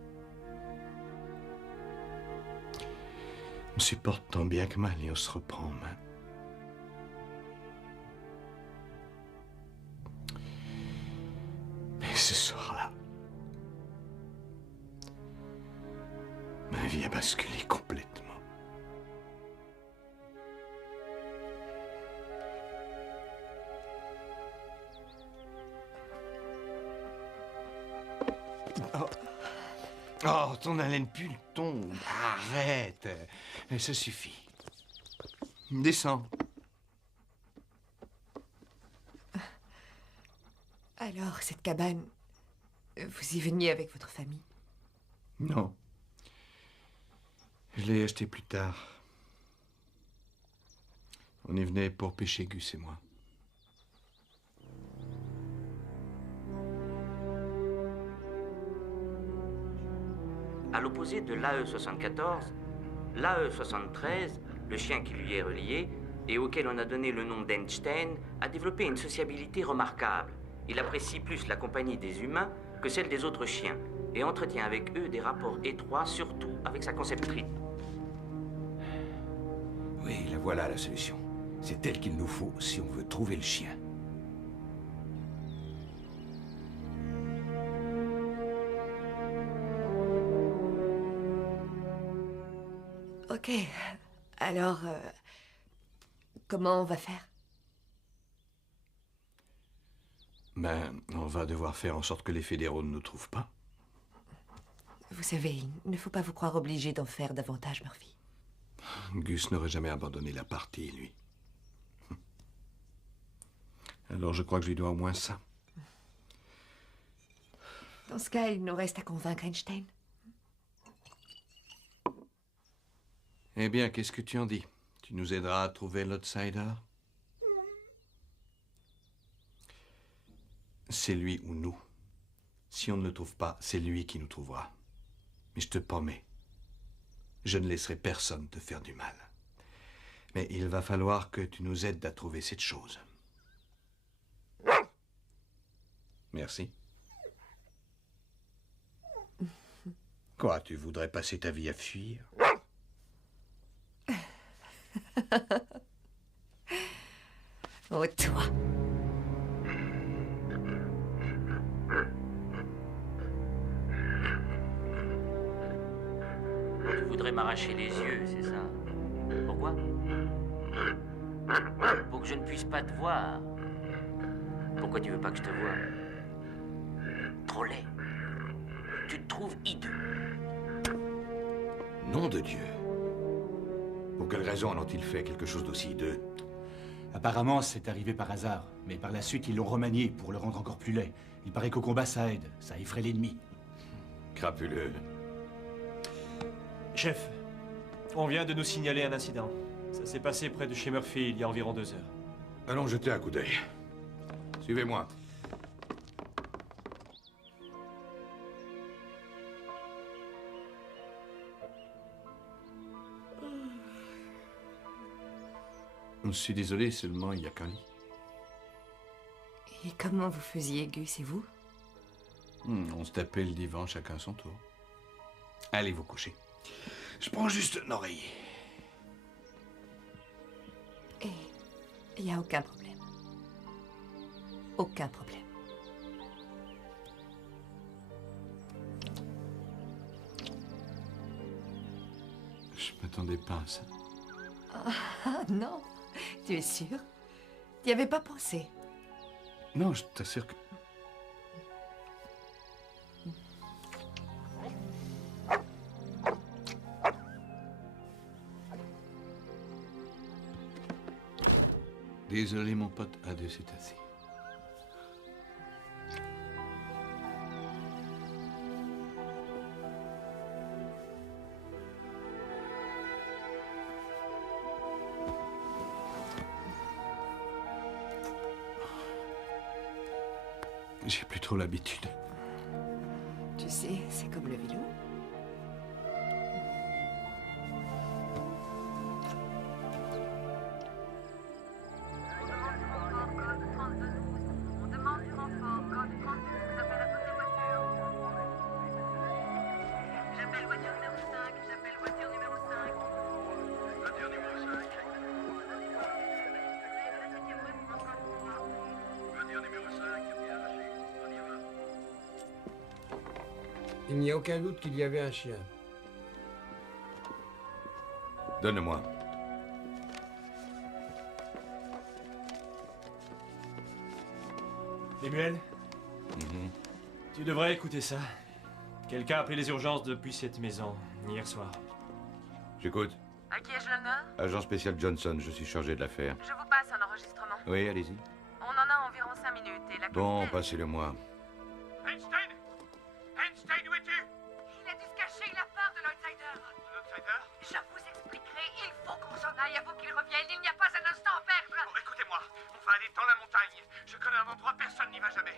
On supporte tant bien que mal et on se reprend en main. Mais ce soir-là, ma vie a basculé complètement. Oh, ton haleine pue le ton. Arrête. Ça suffit. Descends. Alors, cette cabane, vous y veniez avec votre famille? Non. Je l'ai achetée plus tard. On y venait pour pêcher Gus et moi. À l'opposé de l'AE-74, l'AE-73, le chien qui lui est relié et auquel on a donné le nom d'Einstein, a développé une sociabilité remarquable. Il apprécie plus la compagnie des humains que celle des autres chiens et entretient avec eux des rapports étroits, surtout avec sa conceptrice. Oui, la voilà la solution. C'est elle qu'il nous faut si on veut trouver le chien. Ok. Alors, comment on va faire? Ben, on va devoir faire en sorte que les fédéraux ne nous trouvent pas. Vous savez, il ne faut pas vous croire obligé d'en faire davantage, Murphy. Gus n'aurait jamais abandonné la partie, lui. Alors je crois que je lui dois au moins ça. Dans ce cas, il nous reste à convaincre Einstein. Eh bien, qu'est-ce que tu en dis? Tu nous aideras à trouver l'outsider? C'est lui ou nous. Si on ne le trouve pas, c'est lui qui nous trouvera. Mais je te promets, je ne laisserai personne te faire du mal. Mais il va falloir que tu nous aides à trouver cette chose. Merci. Quoi, tu voudrais passer ta vie à fuir? Oh, toi. Tu voudrais m'arracher les yeux, c'est ça? Pourquoi? Pour que je ne puisse pas te voir. Pourquoi tu veux pas que je te voie? Trop laid. Tu te trouves hideux. Nom de Dieu. Pour quelle raison en ont-ils fait quelque chose d'aussi hideux? Apparemment, c'est arrivé par hasard. Mais par la suite, ils l'ont remanié pour le rendre encore plus laid. Il paraît qu'au combat, ça aide. Ça effraie l'ennemi. Crapuleux. Chef, on vient de nous signaler un incident. Ça s'est passé près de chez Murphy il y a environ 2 heures. Allons jeter un coup d'œil. Suivez-moi. Je suis désolé, seulement il n'y a qu'un lit. Et comment vous faisiez, Gus et vous? On se tapait le divan chacun son tour. Allez vous coucher. Je prends juste un oreiller. Et il n'y a aucun problème. Aucun problème. Je m'attendais pas à ça. Ah non, tu es sûr? Tu n'y avais pas pensé? Non, je t'assure que... Désolé, mon pote, à deux, c'est assez. J'ai plus trop l'habitude. Tu sais, c'est comme le vélo. Il n'y a aucun doute qu'il y avait un chien. Donne-moi. Lemuel, tu devrais écouter ça. Quelqu'un a appelé les urgences depuis cette maison, hier soir. J'écoute. À qui ai-je l'honneur? Agent spécial Johnson, je suis chargé de l'affaire. Je vous passe un enregistrement. Oui, allez-y. On en a environ 5 minutes et la Bon, passez-le-moi. Einstein! Einstein, où es-tu? Il a dû se cacher, il a peur de l'outsider. L'outsider? Je vous expliquerai, il faut qu'on s'en aille avant qu'il revienne, il n'y a pas un instant à perdre. Bon, écoutez-moi, on va aller dans la montagne. Je connais un endroit, personne n'y va jamais.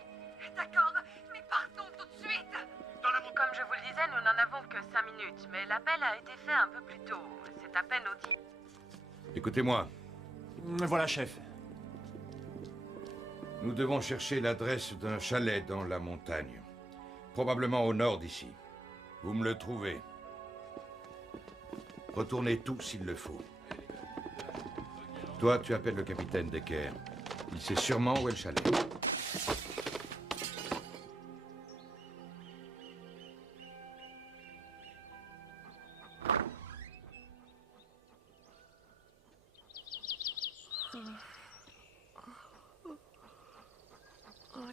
D'accord, mais partons tout de suite. Dans la montagne. Comme je vous le disais, nous n'en avons que 5 minutes, mais l'appel a été fait un peu plus tôt. C'est à peine audible. Écoutez-moi. Voilà, chef. Nous devons chercher l'adresse d'un chalet dans la montagne. Probablement au nord d'ici. Vous me le trouvez. Retournez tout s'il le faut. Toi, tu appelles le capitaine Decker. Il sait sûrement où est le chalet.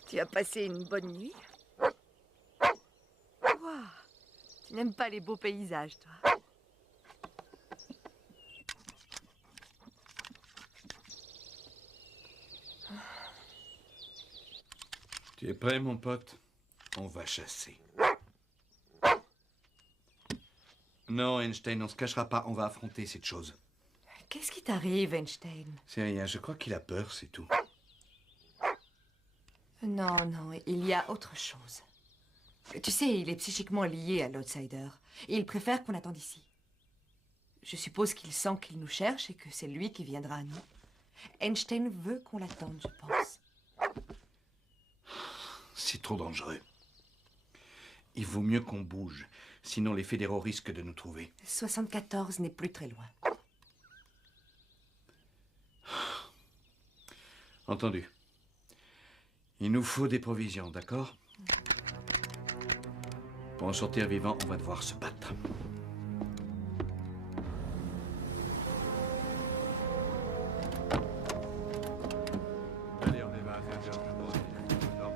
Tu as passé une bonne nuit? Wow. Tu n'aimes pas les beaux paysages, toi? Tu es prêt, mon pote? On va chasser. Non, Einstein, on ne se cachera pas. On va affronter cette chose. Qu'est-ce qui t'arrive, Einstein? C'est rien, je crois qu'il a peur, c'est tout. Non, non, il y a autre chose. Tu sais, il est psychiquement lié à l'Outsider. Et il préfère qu'on attende ici. Je suppose qu'il sent qu'il nous cherche et que c'est lui qui viendra à nous. Einstein veut qu'on l'attende, je pense. C'est trop dangereux. Il vaut mieux qu'on bouge, sinon les fédéraux risquent de nous trouver. 74 n'est plus très loin. Entendu. Il nous faut des provisions, d'accord? Pour en sortir vivant, on va devoir se battre. Allez, on y va.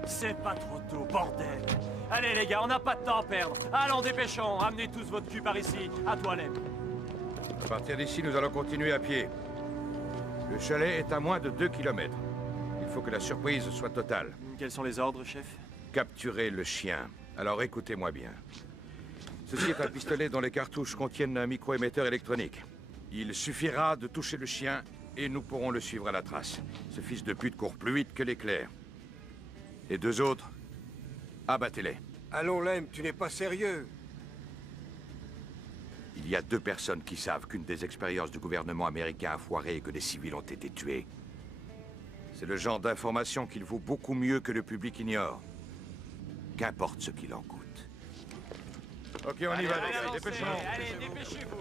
C'est pas trop tôt, bordel. Allez, les gars, on n'a pas de temps à perdre. Allons, dépêchons. Amenez tous votre cul par ici. À toi, Lem. À partir d'ici, nous allons continuer à pied. Le chalet est à moins de 2 kilomètres. Il faut que la surprise soit totale. Quels sont les ordres, chef? Capturer le chien. Alors écoutez-moi bien. Ceci est un pistolet dont les cartouches contiennent un micro-émetteur électronique. Il suffira de toucher le chien et nous pourrons le suivre à la trace. Ce fils de pute court plus vite que l'éclair. Les 2 autres, abattez-les. Allons, Lem, tu n'es pas sérieux. Il y a 2 personnes qui savent qu'une des expériences du gouvernement américain a foiré et que des civils ont été tués. C'est le genre d'information qu'il vaut beaucoup mieux que le public ignore. Qu'importe ce qu'il en coûte. Ok, on y va, les gars, dépêchons. Allez, dépêchez-vous.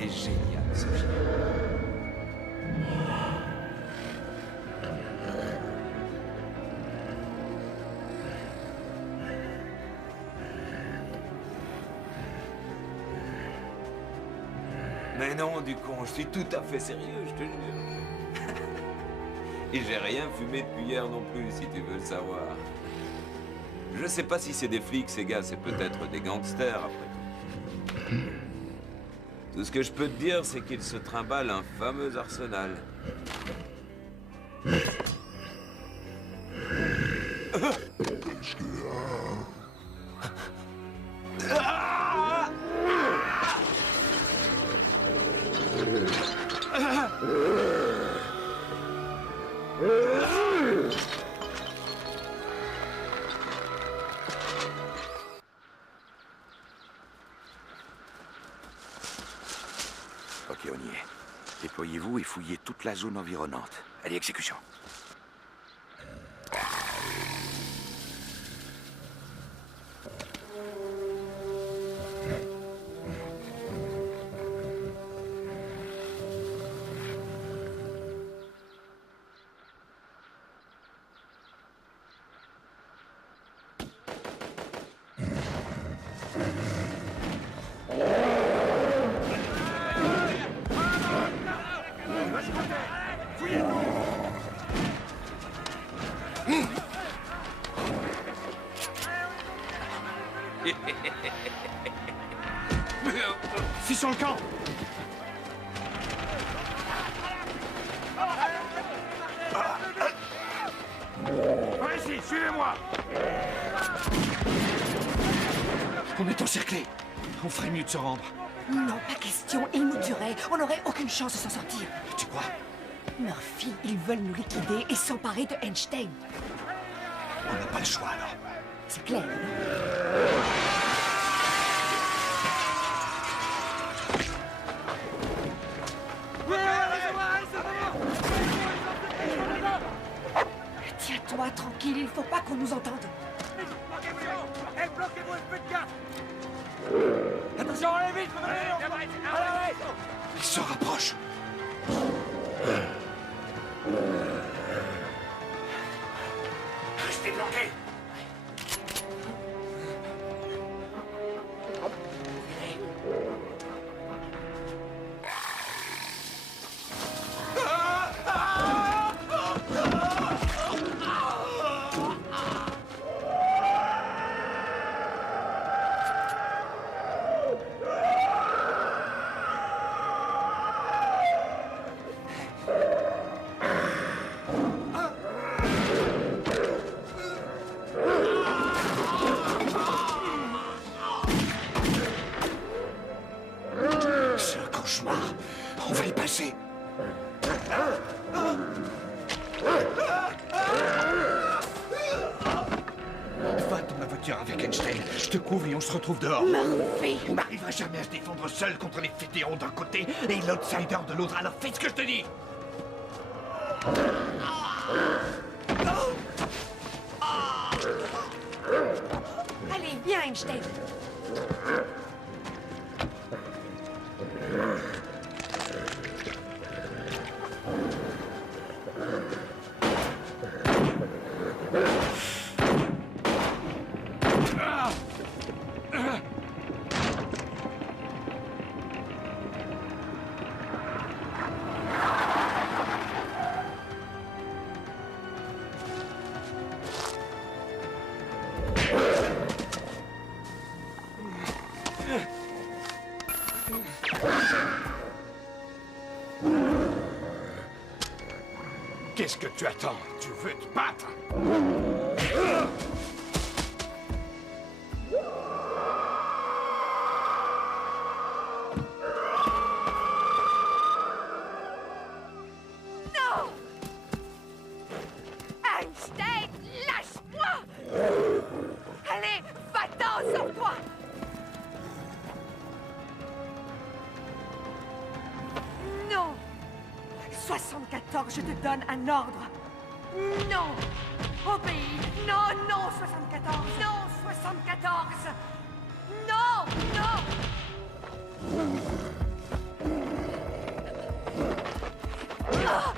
Il est génial, ce chien. Mais non, du con, je suis tout à fait sérieux, je te jure. Et j'ai rien fumé depuis hier non plus, si tu veux le savoir. Je sais pas si c'est des flics, ces gars, c'est peut-être des gangsters, après tout. Tout ce que je peux te dire, c'est qu'ils se trimballent un fameux arsenal. Ok, on y est. Déployez-vous et fouillez toute la zone environnante. Allez, exécution. Fuis sur le camp. Allez-y, suivez-moi. On est encerclés. On ferait mieux de se rendre. Non, pas question. Ils nous tueraient. On n'aurait aucune chance de s'en sortir. Tu crois? Murphy, ils veulent nous liquider et s'emparer de Einstein. On n'a pas le choix, alors. C'est clair. Tiens-toi tranquille, il faut pas qu'on nous entende. Bloquez-vous, espèce de gars. Attention, allez vite, allez. Il se rapproche. Restez planqués. C'est un cauchemar. On va y passer. Va dans la voiture avec Einstein. Je te couvre et on se retrouve dehors. Murphy. On n'arrivera jamais à se défendre seul contre les fédéraux d'un côté et l'outsider de l'autre. Alors fais ce que je te dis. Allez, viens, Einstein. Qu'est-ce que tu attends? Tu veux te battre? Non! Einstein, lâche-moi! Allez, va-t'en, sors-toi! Non! 74, je te donne un ordre. Non! Obéis! Non, non, 74! Non, 74! Non, non! Ah!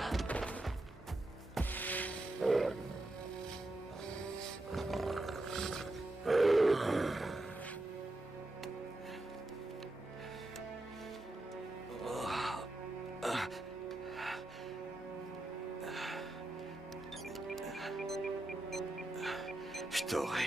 Je t'aurai.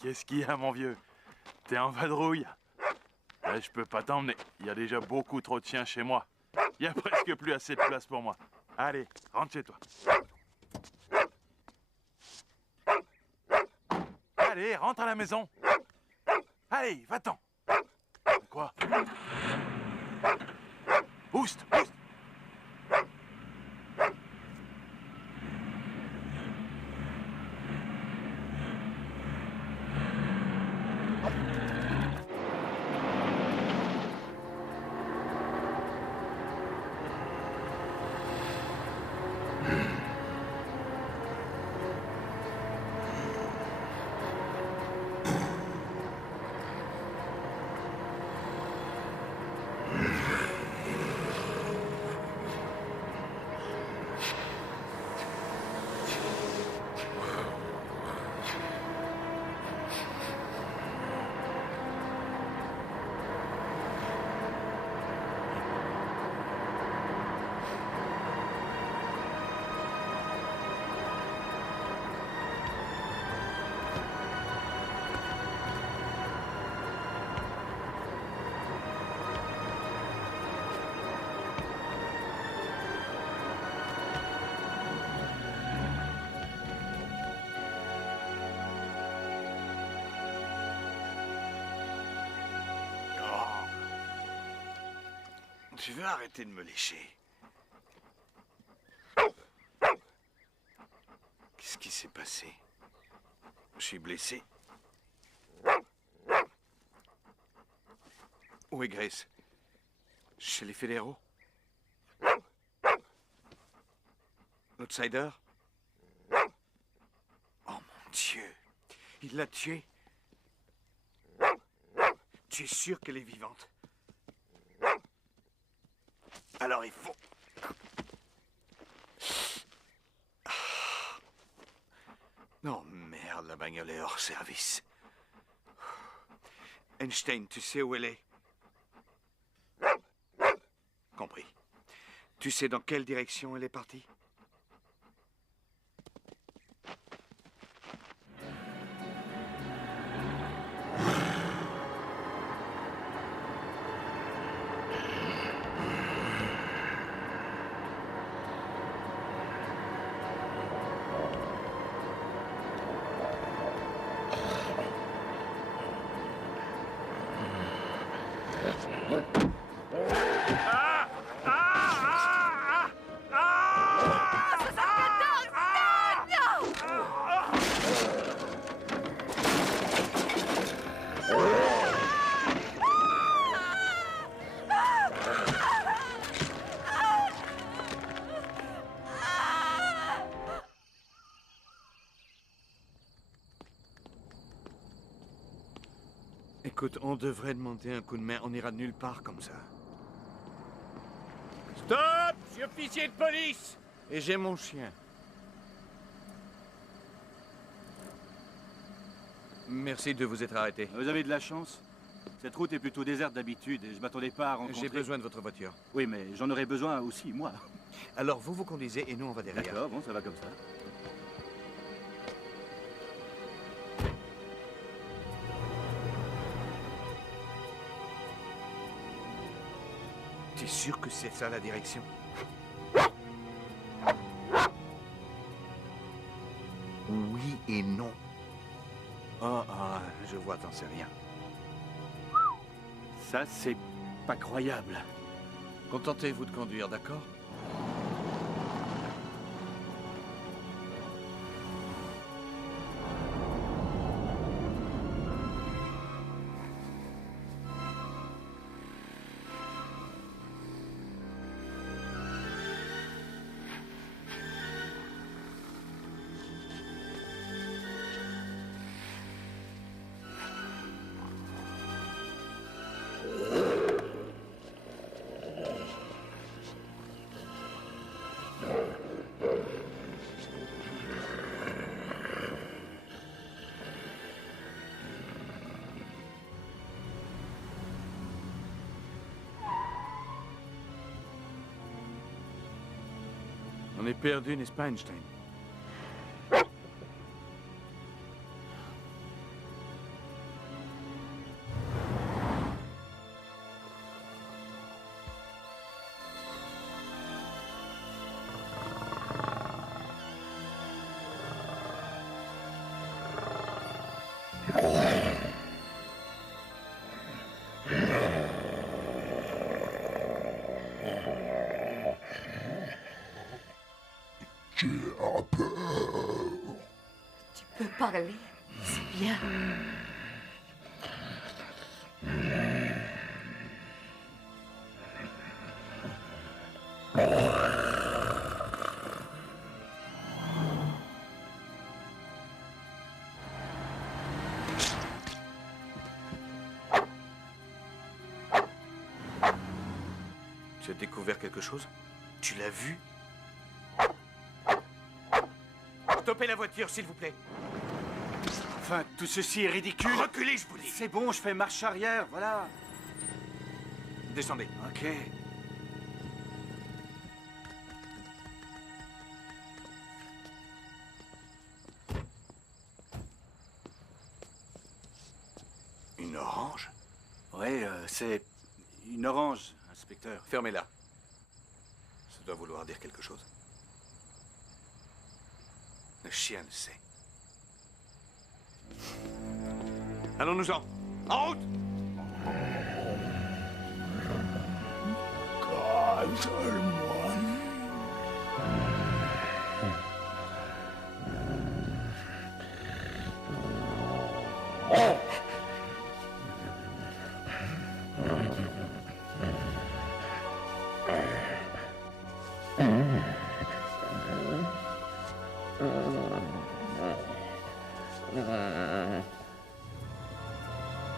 Qu'est-ce qu'il y a, mon vieux? T'es en vadrouille? Je peux pas t'emmener. Il y a déjà beaucoup trop de chiens chez moi. Il y a presque plus assez de place pour moi. Allez, rentre chez toi. Allez, rentre à la maison. Allez, va-t'en. Quoi? Boost, boost. Tu veux arrêter de me lécher? Qu'est-ce qui s'est passé? Je suis blessé. Où est Grace? Chez les fédéraux? L'outsider? Oh mon Dieu! Il l'a tuée? Tu es sûr qu'elle est vivante? Alors il faut... Non, merde, la bagnole est hors service. Einstein, tu sais où elle est? Compris. Tu sais dans quelle direction elle est partie? Écoute, on devrait demander un coup de main. On ira nulle part comme ça. Stop! Je suis officier de police! Et j'ai mon chien. Merci de vous être arrêté. Vous avez de la chance. Cette route est plutôt déserte d'habitude et je m'attendais pas à rencontrer... J'ai besoin de votre voiture. Oui, mais j'en aurais besoin aussi, moi. Alors, vous conduisez et nous, on va derrière. D'accord, bon, ça va comme ça. T'es sûr que c'est ça la direction? Oui et non. Oh, je vois, t'en sais rien. Ça, c'est pas croyable. Contentez-vous de conduire, d'accord? On est perdu, n'est-ce pas, Einstein? Tu peux parler, c'est bien. Tu as découvert quelque chose? Tu l'as vu? Stoppez la voiture, s'il vous plaît. Enfin, tout ceci est ridicule. Reculez, je vous dis. C'est bon, je fais marche arrière, voilà. Descendez. Ok. Une orange? Ouais, c'est une orange, inspecteur. Fermez-la. Ça doit vouloir dire quelque chose. Le chien le sait. Allons-nous-en. En route! Console-moi.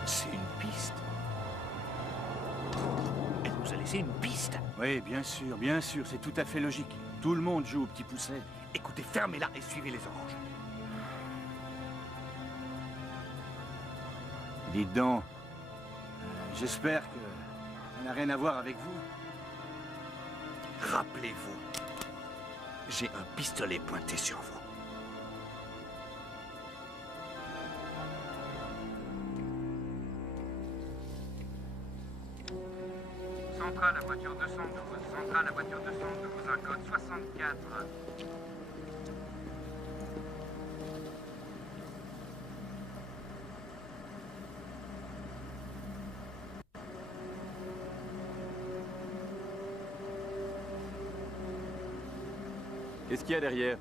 C'est une piste. Elle nous a laissé une piste. Oui, bien sûr, c'est tout à fait logique. Tout le monde joue au petit pousset. Écoutez, fermez-la et suivez les oranges. Dites donc, j'espère que ça n'a rien à voir avec vous. Rappelez-vous, j'ai un pistolet pointé sur vous. Centrale à voiture 212, centrale à voiture 212, un code 64. Qu'est-ce qu'il y a derrière?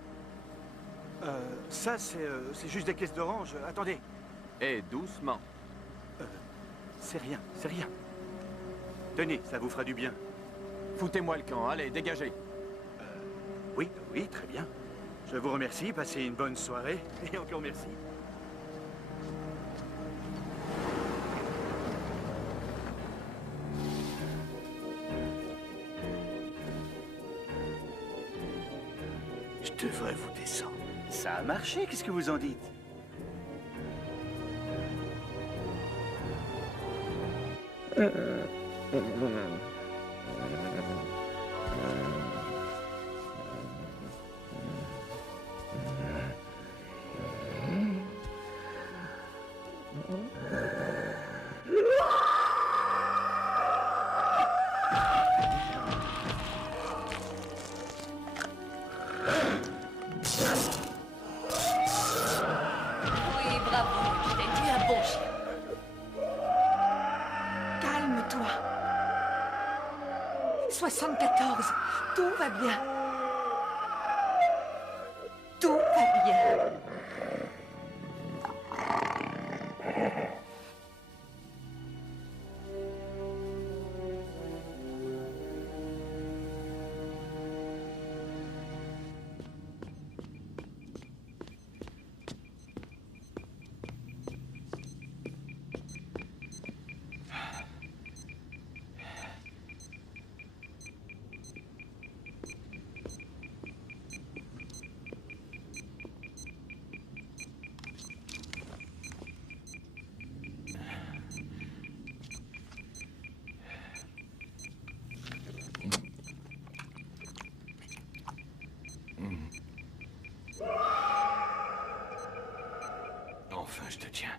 Ça, c'est juste des caisses d'orange. Attendez. Eh, doucement. C'est rien, c'est rien. Tenez, ça vous fera du bien. Foutez-moi le camp, allez, dégagez. Oui, très bien. Je vous remercie, passez une bonne soirée, et encore merci. Je devrais vous descendre. Ça a marché, qu'est-ce que vous en dites? Oui, bravo, tu es un bon chien. Calme-toi. 74, tout va bien. Tout va bien. Enfin, je te tiens.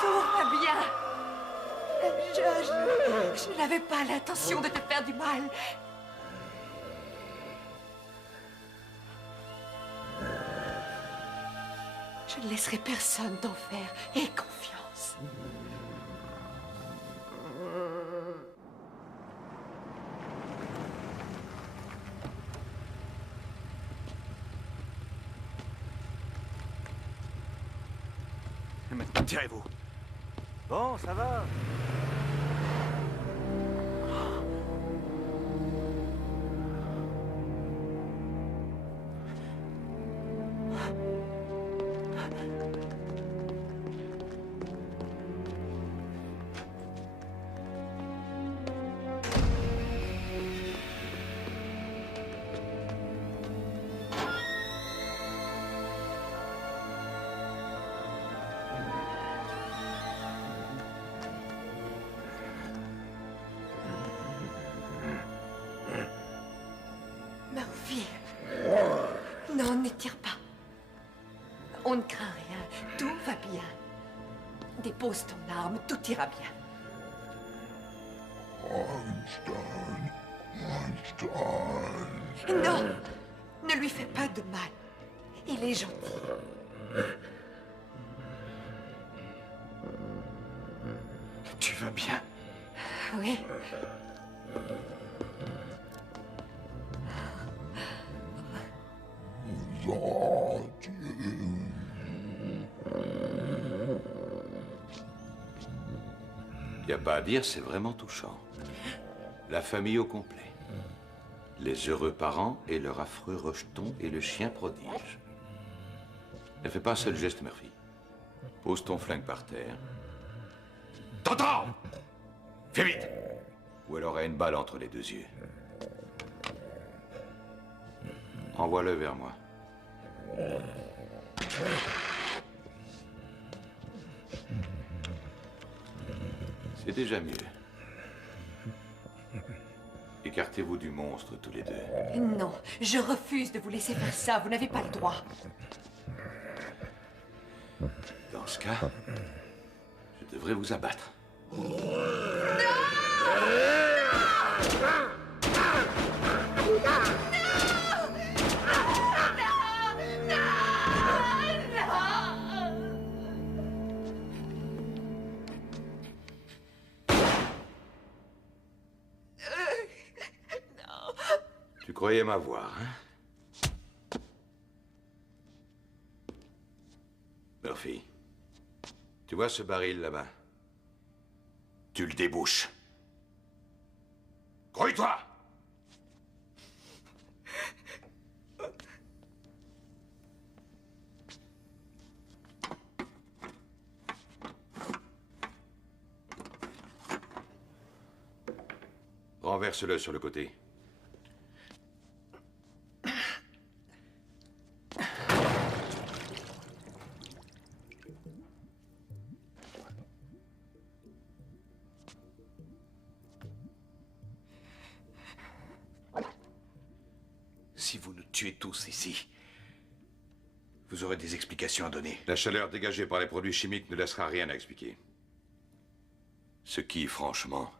Tout va bien. Je n'avais pas l'intention de te faire du mal. Je ne laisserai personne t'en faire. Aie confiance. Et maintenant, tirez-vous. Bon, ça va. Murphy. Non, ne tire pas. On ne craint rien. Tout va bien. Des Dépose ton arme, tout ira bien. Non! Ne lui fais pas de mal. Il est gentil. Tu vas bien? Oui. Y a pas à dire, c'est vraiment touchant. La famille au complet. Les heureux parents et leur affreux rejeton et le chien prodige. Ne fais pas un seul geste, Murphy. Pose ton flingue par terre. T'entends? Fais vite! Ou elle aura une balle entre les deux yeux. Envoie-le vers moi. C'est déjà mieux. Écartez-vous du monstre, tous les deux. Non, je refuse de vous laisser faire ça. Vous n'avez pas le droit. Dans ce cas, je devrais vous abattre. Tu croyais m'avoir, hein? Murphy, tu vois ce baril là-bas? Tu le débouches. Grouille-toi! Renverse-le sur le côté. Si vous nous tuez tous ici, vous aurez des explications à donner. La chaleur dégagée par les produits chimiques ne laissera rien à expliquer. Ce qui, franchement,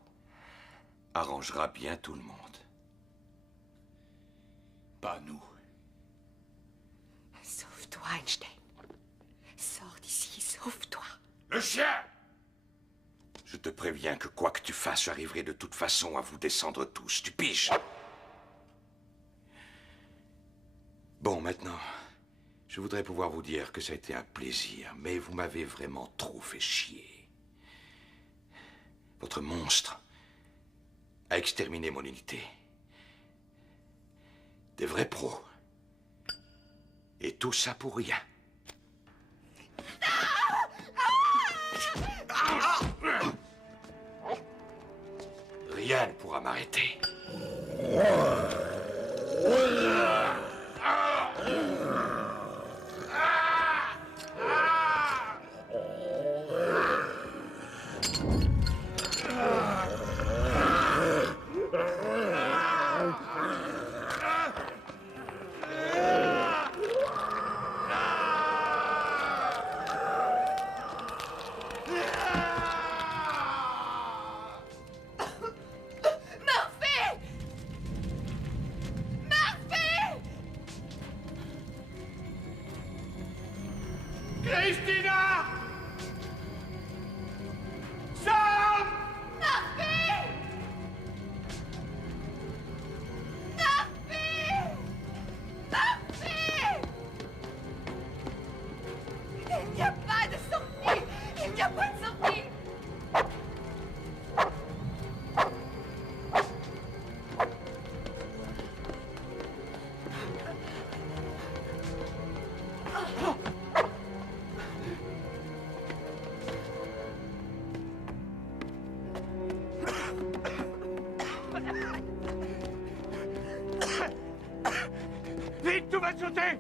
arrangera bien tout le monde. Pas nous. Sauve-toi, Einstein. Sors d'ici, sauve-toi. Le chien! Je te préviens que quoi que tu fasses, j'arriverai de toute façon à vous descendre tous. Tu piges? Bon, maintenant, je voudrais pouvoir vous dire que ça a été un plaisir, mais vous m'avez vraiment trop fait chier. Votre monstre a exterminé mon unité. Des vrais pros. Et tout ça pour rien. Rien ne pourra m'arrêter. Christina! Sam! Murphy! Il n'y a pas de sortie! Il n'y a pas de sortie! Vite, tout va sauter!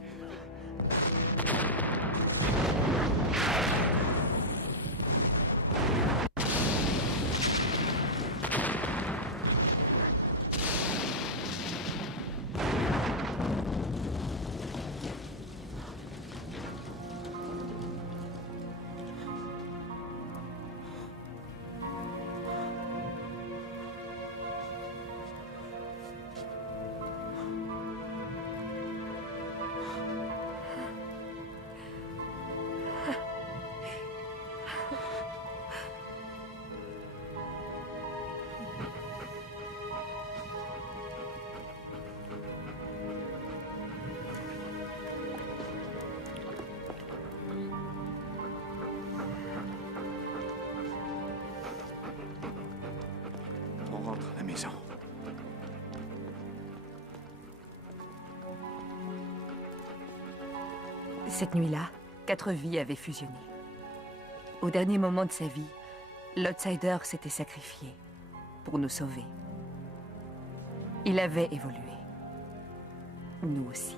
rentre à la maison. Cette nuit-là, 4 vies avaient fusionné. Au dernier moment de sa vie, l'Outsider s'était sacrifié pour nous sauver. Il avait évolué. Nous aussi.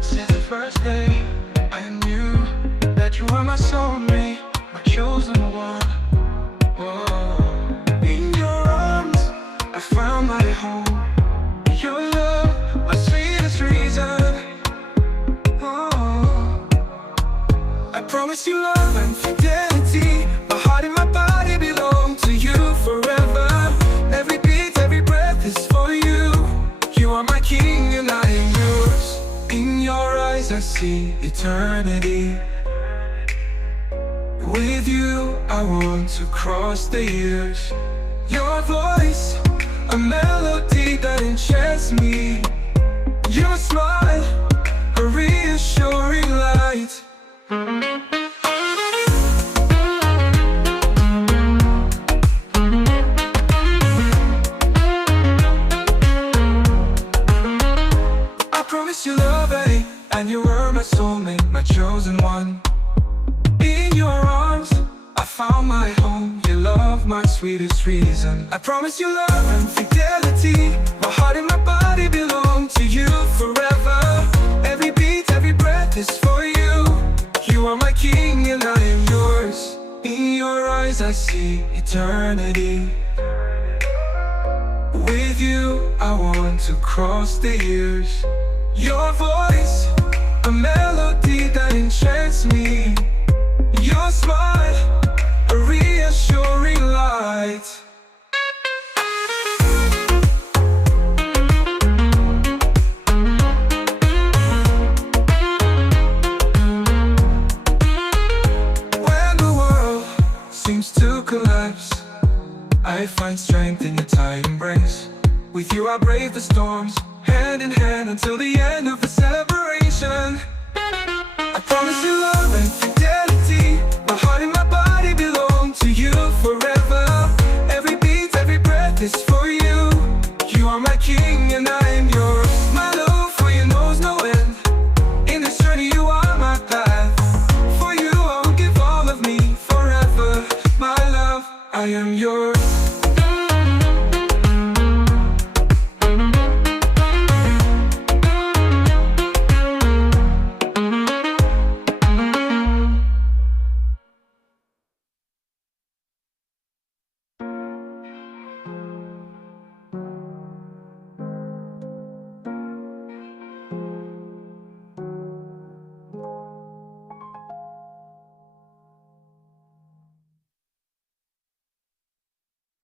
Since the first day, I knew that you were my soulmate, my chosen one. Whoa. In your arms, I found my home. Your love, my sweetest reason. Oh. I promise you love and fidelity. My heart and my body belong to you forever. Every beat, every breath is for you. You are my king and I am yours. In your eyes I see eternity. With you I want to cross the years. Your voice, a melody that enchants me. Your smile, a reassuring light. I promised you love, eh? And you were my soulmate, my chosen one. In your arms, I found my home. Your love, my sweetest reason. I promise you love and fidelity. My heart and my body belong to you forever. Every beat, every breath is for you. You are my king and I am yours. In your eyes I see eternity. With you I want to cross the years. Your voice, a melody that enchants me. Your smile, a reassuring light. When the world seems to collapse, I find strength in your tight embrace. With you I brave the storms, hand in hand until the end of the celebration.